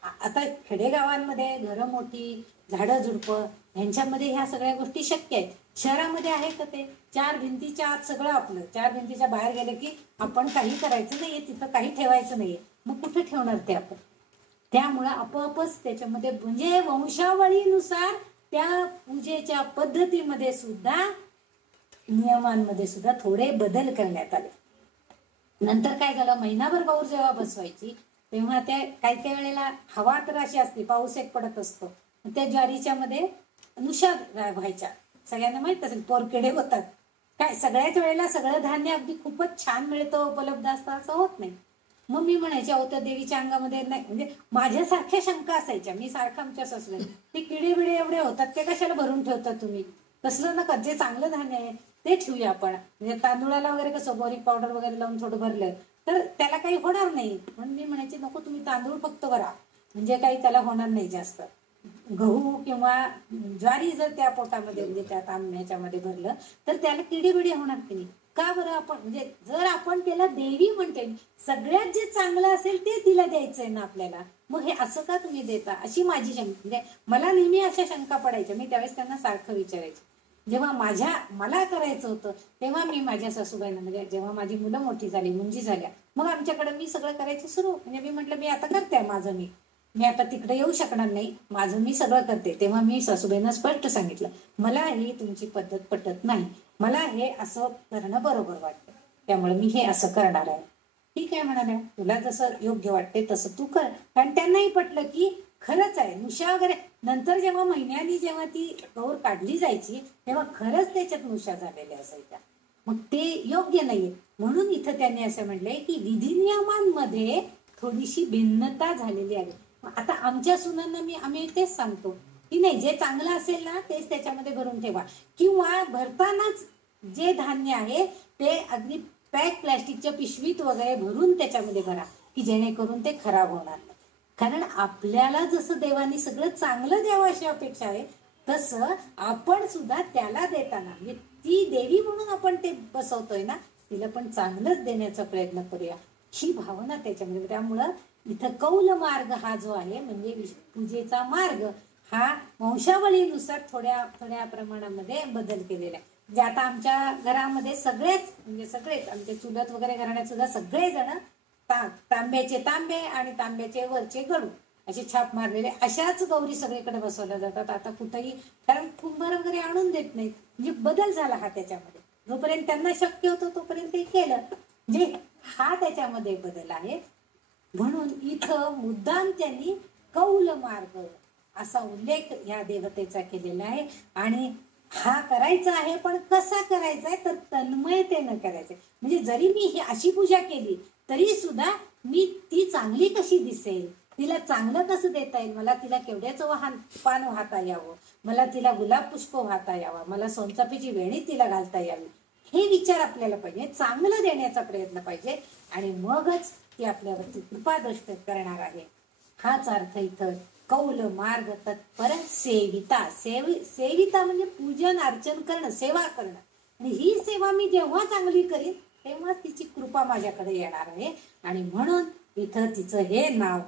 आता खेडेगावांमध्ये घरं मोठी, झाडं झुडपं, ह्यांच्यामध्ये ह्या सगळ्या गोष्टी शक्य आहेत. शहरामध्ये आहे का ते? 4 भिंतीच्या आत सगळं आपलं, 4 भिंतीच्या बाहेर गेले की आपण काही करायचं नाहीये, तिथं काही ठेवायचं नाहीये. मग कुठे ठेवणार ते आपण? त्यामुळं आपोआपच त्याच्यामध्ये म्हणजे वंशावळीनुसार त्या पूजेच्या पद्धतीमध्ये सुद्धा, नियमांमध्ये सुद्धा थोडे बदल करण्यात आले. नंतर काय झालं, महिनाभर गौर जेव्हा बसवायची तेव्हा त्या काही वेळेला हवा तर अशी असते, पाऊस एक पडत असतो, त्या ज्वारीच्या मध्ये नुशा व्हायच्या. सगळ्यांना माहित असेल, पोरकेडे होतात. काय सगळ्याच वेळेला सगळं धान्य अगदी खूपच छान मिळतं, उपलब्ध असतं असं होत नाही. मग मी म्हणायचे, अहो त्या देवीच्या अंगामध्ये नाही, म्हणजे माझ्यासारख्या शंका असायच्या. मी सारखं आमच्या सासूबाई, ते किडे बिडे एवढे होतात, ते कशाला भरून ठेवतात तुम्ही? तसलं नका, जे चांगलं धान्य आहे ते ठेवूया आपण. म्हणजे तांदूळाला वगैरे कसं बोरिक पावडर वगैरे लावून थोडं भरलं तर त्याला काही होणार नाही. म्हणून मी म्हणायचे, नको तुम्ही तांदूळ फक्त भरा, म्हणजे काही त्याला होणार नाही जास्त. गहू किंवा ज्वारी जर त्या पोटामध्ये म्हणजे त्या तांब्याच्यामध्ये भरलं तर त्याला किडी बिडी होणार नाही. का बरं? आपण म्हणजे जर आपण त्याला देवी म्हणते, सगळ्यात जे चांगलं असेल ते तिला द्यायचंय ना आपल्याला, मग हे असं का तुम्ही देता? अशी माझी शंका. म्हणजे मला नेहमी अशा शंका पडायच्या. मी त्यावेळेस त्यांना सारखं विचारायचे. जेव्हा मला करायचं होतं तेव्हा मी माझ्या सासूबाईंना, म्हणजे जेव्हा माझी मुलं मोठी झाली, मुंजी झाल्या, मग आमच्याकडे मी सगळं करायचं सुरू. म्हणजे मी म्हटलं, मी आता करते माझं, मी आता तिकडे येऊ शकणार नाही, माझं मी सगळं करते. तेव्हा मी सासूबाईंना स्पष्ट सांगितलं, मला ही तुमची पद्धत पटत नाही, मला हे असं करणं बरोबर वाटतं, त्यामुळे मी हे असं करणार आहे. ठीक आहे म्हणाल्या, तुला जसं योग्य वाटते तसं तू कर. कारण त्यांनाही पटलं की खरंच आहे नुशा वगैरे. नंतर जेव्हा महिन्यानी जेव्हा ती गौर काढली जायची तेव्हा खरंच त्याच्यात नुशा झालेल्या असायच्या. मग ते योग्य नाहीये. म्हणून इथं त्यांनी असं म्हटलंय की विधिनियमांमध्ये थोडीशी भिन्नता झालेली आहे. आता आमच्या सुनांना आम्ही तेच सांगतो की नाही, जे चांगलं असेल ना तेच त्याच्यामध्ये भरून ठेवा, किंवा भरतानाच जे धान्य आहे ते अगदी पॅक प्लॅस्टिकच्या पिशवीत वगैरे भरून त्याच्यामध्ये भरा, की जेणेकरून ते खराब होणार नाही. कारण आपल्याला जसं देवानी सगळं चांगलं द्यावं अशी अपेक्षा आहे, तसं आपण सुद्धा त्याला देताना, म्हणजे ती देवी म्हणून आपण ते बसवतोय ना, तिला पण चांगलंच देण्याचा प्रयत्न करूया, ही भावना त्याच्यामध्ये. त्यामुळं इथं कौल मार्ग हा जो आहे, म्हणजे पूजेचा मार्ग हा वंशावळीनुसार थोड्या प्रमाणामध्ये बदल केलेला आहे. म्हणजे आता आमच्या घरामध्ये सगळेच आमचे चुलत वगैरे घराण्यात सुद्धा सगळेजण तांब्याचे तांबे आणि तांब्याचे वरचे गडू असे छाप मारलेले अशाच गौरी सगळीकडे बसवल्या जातात. आता कुठेही, कारण कुंभार वगैरे आणून देत नाहीत. म्हणजे बदल झाला हा त्याच्यामध्ये. जोपर्यंत त्यांना शक्य होतं तोपर्यंत ते केलं, म्हणजे हा त्याच्यामध्ये बदल आहे. म्हणून इथं मुद्दाम त्यांनी कौल मार्ग असा उल्लेख या देवतेचा केलेला आहे. आणि हा करायचा आहे, पण कसा करायचा आहे तर तन्मयतेनं करायचंय. म्हणजे जरी मी ही अशी पूजा केली तरी सुद्धा मी ती चांगली कशी दिसेल, तिला चांगलं कसं देता येईल, मला तिला केवढ्याचं पान वाहता यावं, मला तिला गुलाब पुष्प वाहता यावा, मला सोनचाफेची वेणी तिला घालता यावी, हे विचार आपल्याला पाहिजे. चांगलं देण्याचा प्रयत्न पाहिजे, आणि मगच ती आपल्यावरती कृपादृष्टी करणार आहे. हाच अर्थ इथं कौल मार्ग तत्पर सेविता. सेविता म्हणजे पूजन अर्चन करणं, सेवा करणं. आणि ही सेवा मी जेव्हा चांगली करीन तेव्हा तिची कृपा माझ्याकडे येणार आहे. आणि म्हणून इथं तिचं हे नाव,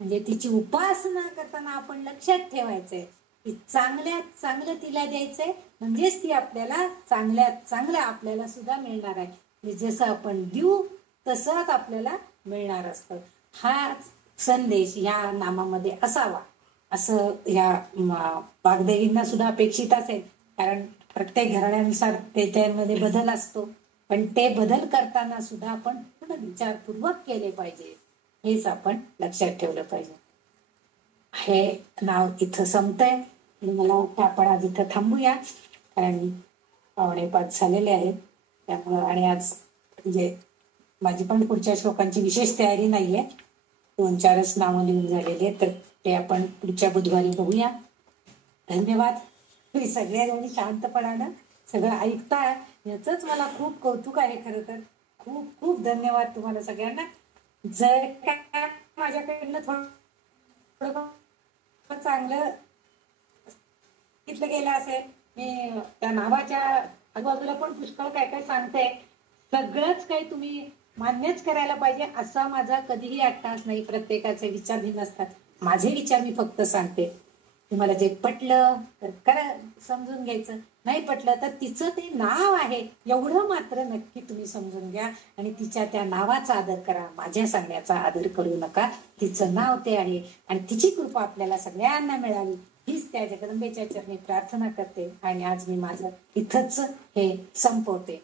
म्हणजे तिची उपासना करताना आपण लक्षात ठेवायचंय की चांगल्यात चांगलं तिला द्यायचंय, म्हणजेच ती आपल्याला चांगल्यात चांगलं आपल्याला सुद्धा मिळणार आहे. जसं आपण देऊ तसंच आपल्याला मिळणार असतं. हा संदेश या नामामध्ये असावा असं या वाग्देवींना सुद्धा अपेक्षित असेल. कारण प्रत्येक घराण्यानुसार त्याच्यामध्ये बदल असतो, पण ते बदल करताना सुद्धा आपण पूर्ण विचारपूर्वक केले पाहिजे, हेच आपण लक्षात ठेवलं पाहिजे. हे नाव इथं संपतंय. मला वाटतं आपण आज इथं थांबूया, कारण 4:45 झालेले आहेत. त्यामुळं आणि आज म्हणजे माझी पण पुढच्या श्लोकांची विशेष तयारी नाहीये, 2-4च नावं लिहून झालेली आहेत, तर ते आपण पुढच्या बुधवारी बघूया. धन्यवाद. तुम्ही सगळ्याजणी शांतपणानं सगळं ऐकताय, याच मला खूप कौतुक आहे. खरं तर खूप खूप धन्यवाद तुम्हाला सगळ्यांना. जर काय माझ्याकडनं थोडं चांगलं सांगितलं गेलं असेल, मी त्या नावाच्या आजूबाजूला पण पुष्कळ काय काय सांगते, सगळंच काही तुम्ही मान्यच करायला पाहिजे असा माझा कधीही अट्टास नाही. प्रत्येकाचे विचार भिन्न असतात. माझे विचार मी फक्त सांगते. तुम्हाला जे पटलं तर करा, समजून घ्यायचं. नाही पटलं तर तिचं ते नाव आहे एवढं मात्र नक्की तुम्ही समजून घ्या आणि तिच्या त्या नावाचा आदर करा. माझ्या सांगण्याचा आदर करू नका. तिचं नाव ते आहे आणि तिची कृपा आपल्याला सगळ्यांना मिळावी हीच त्या जगदंबेच्या चरणी प्रार्थना करते आणि आज मी माझं इथंच हे संपवते.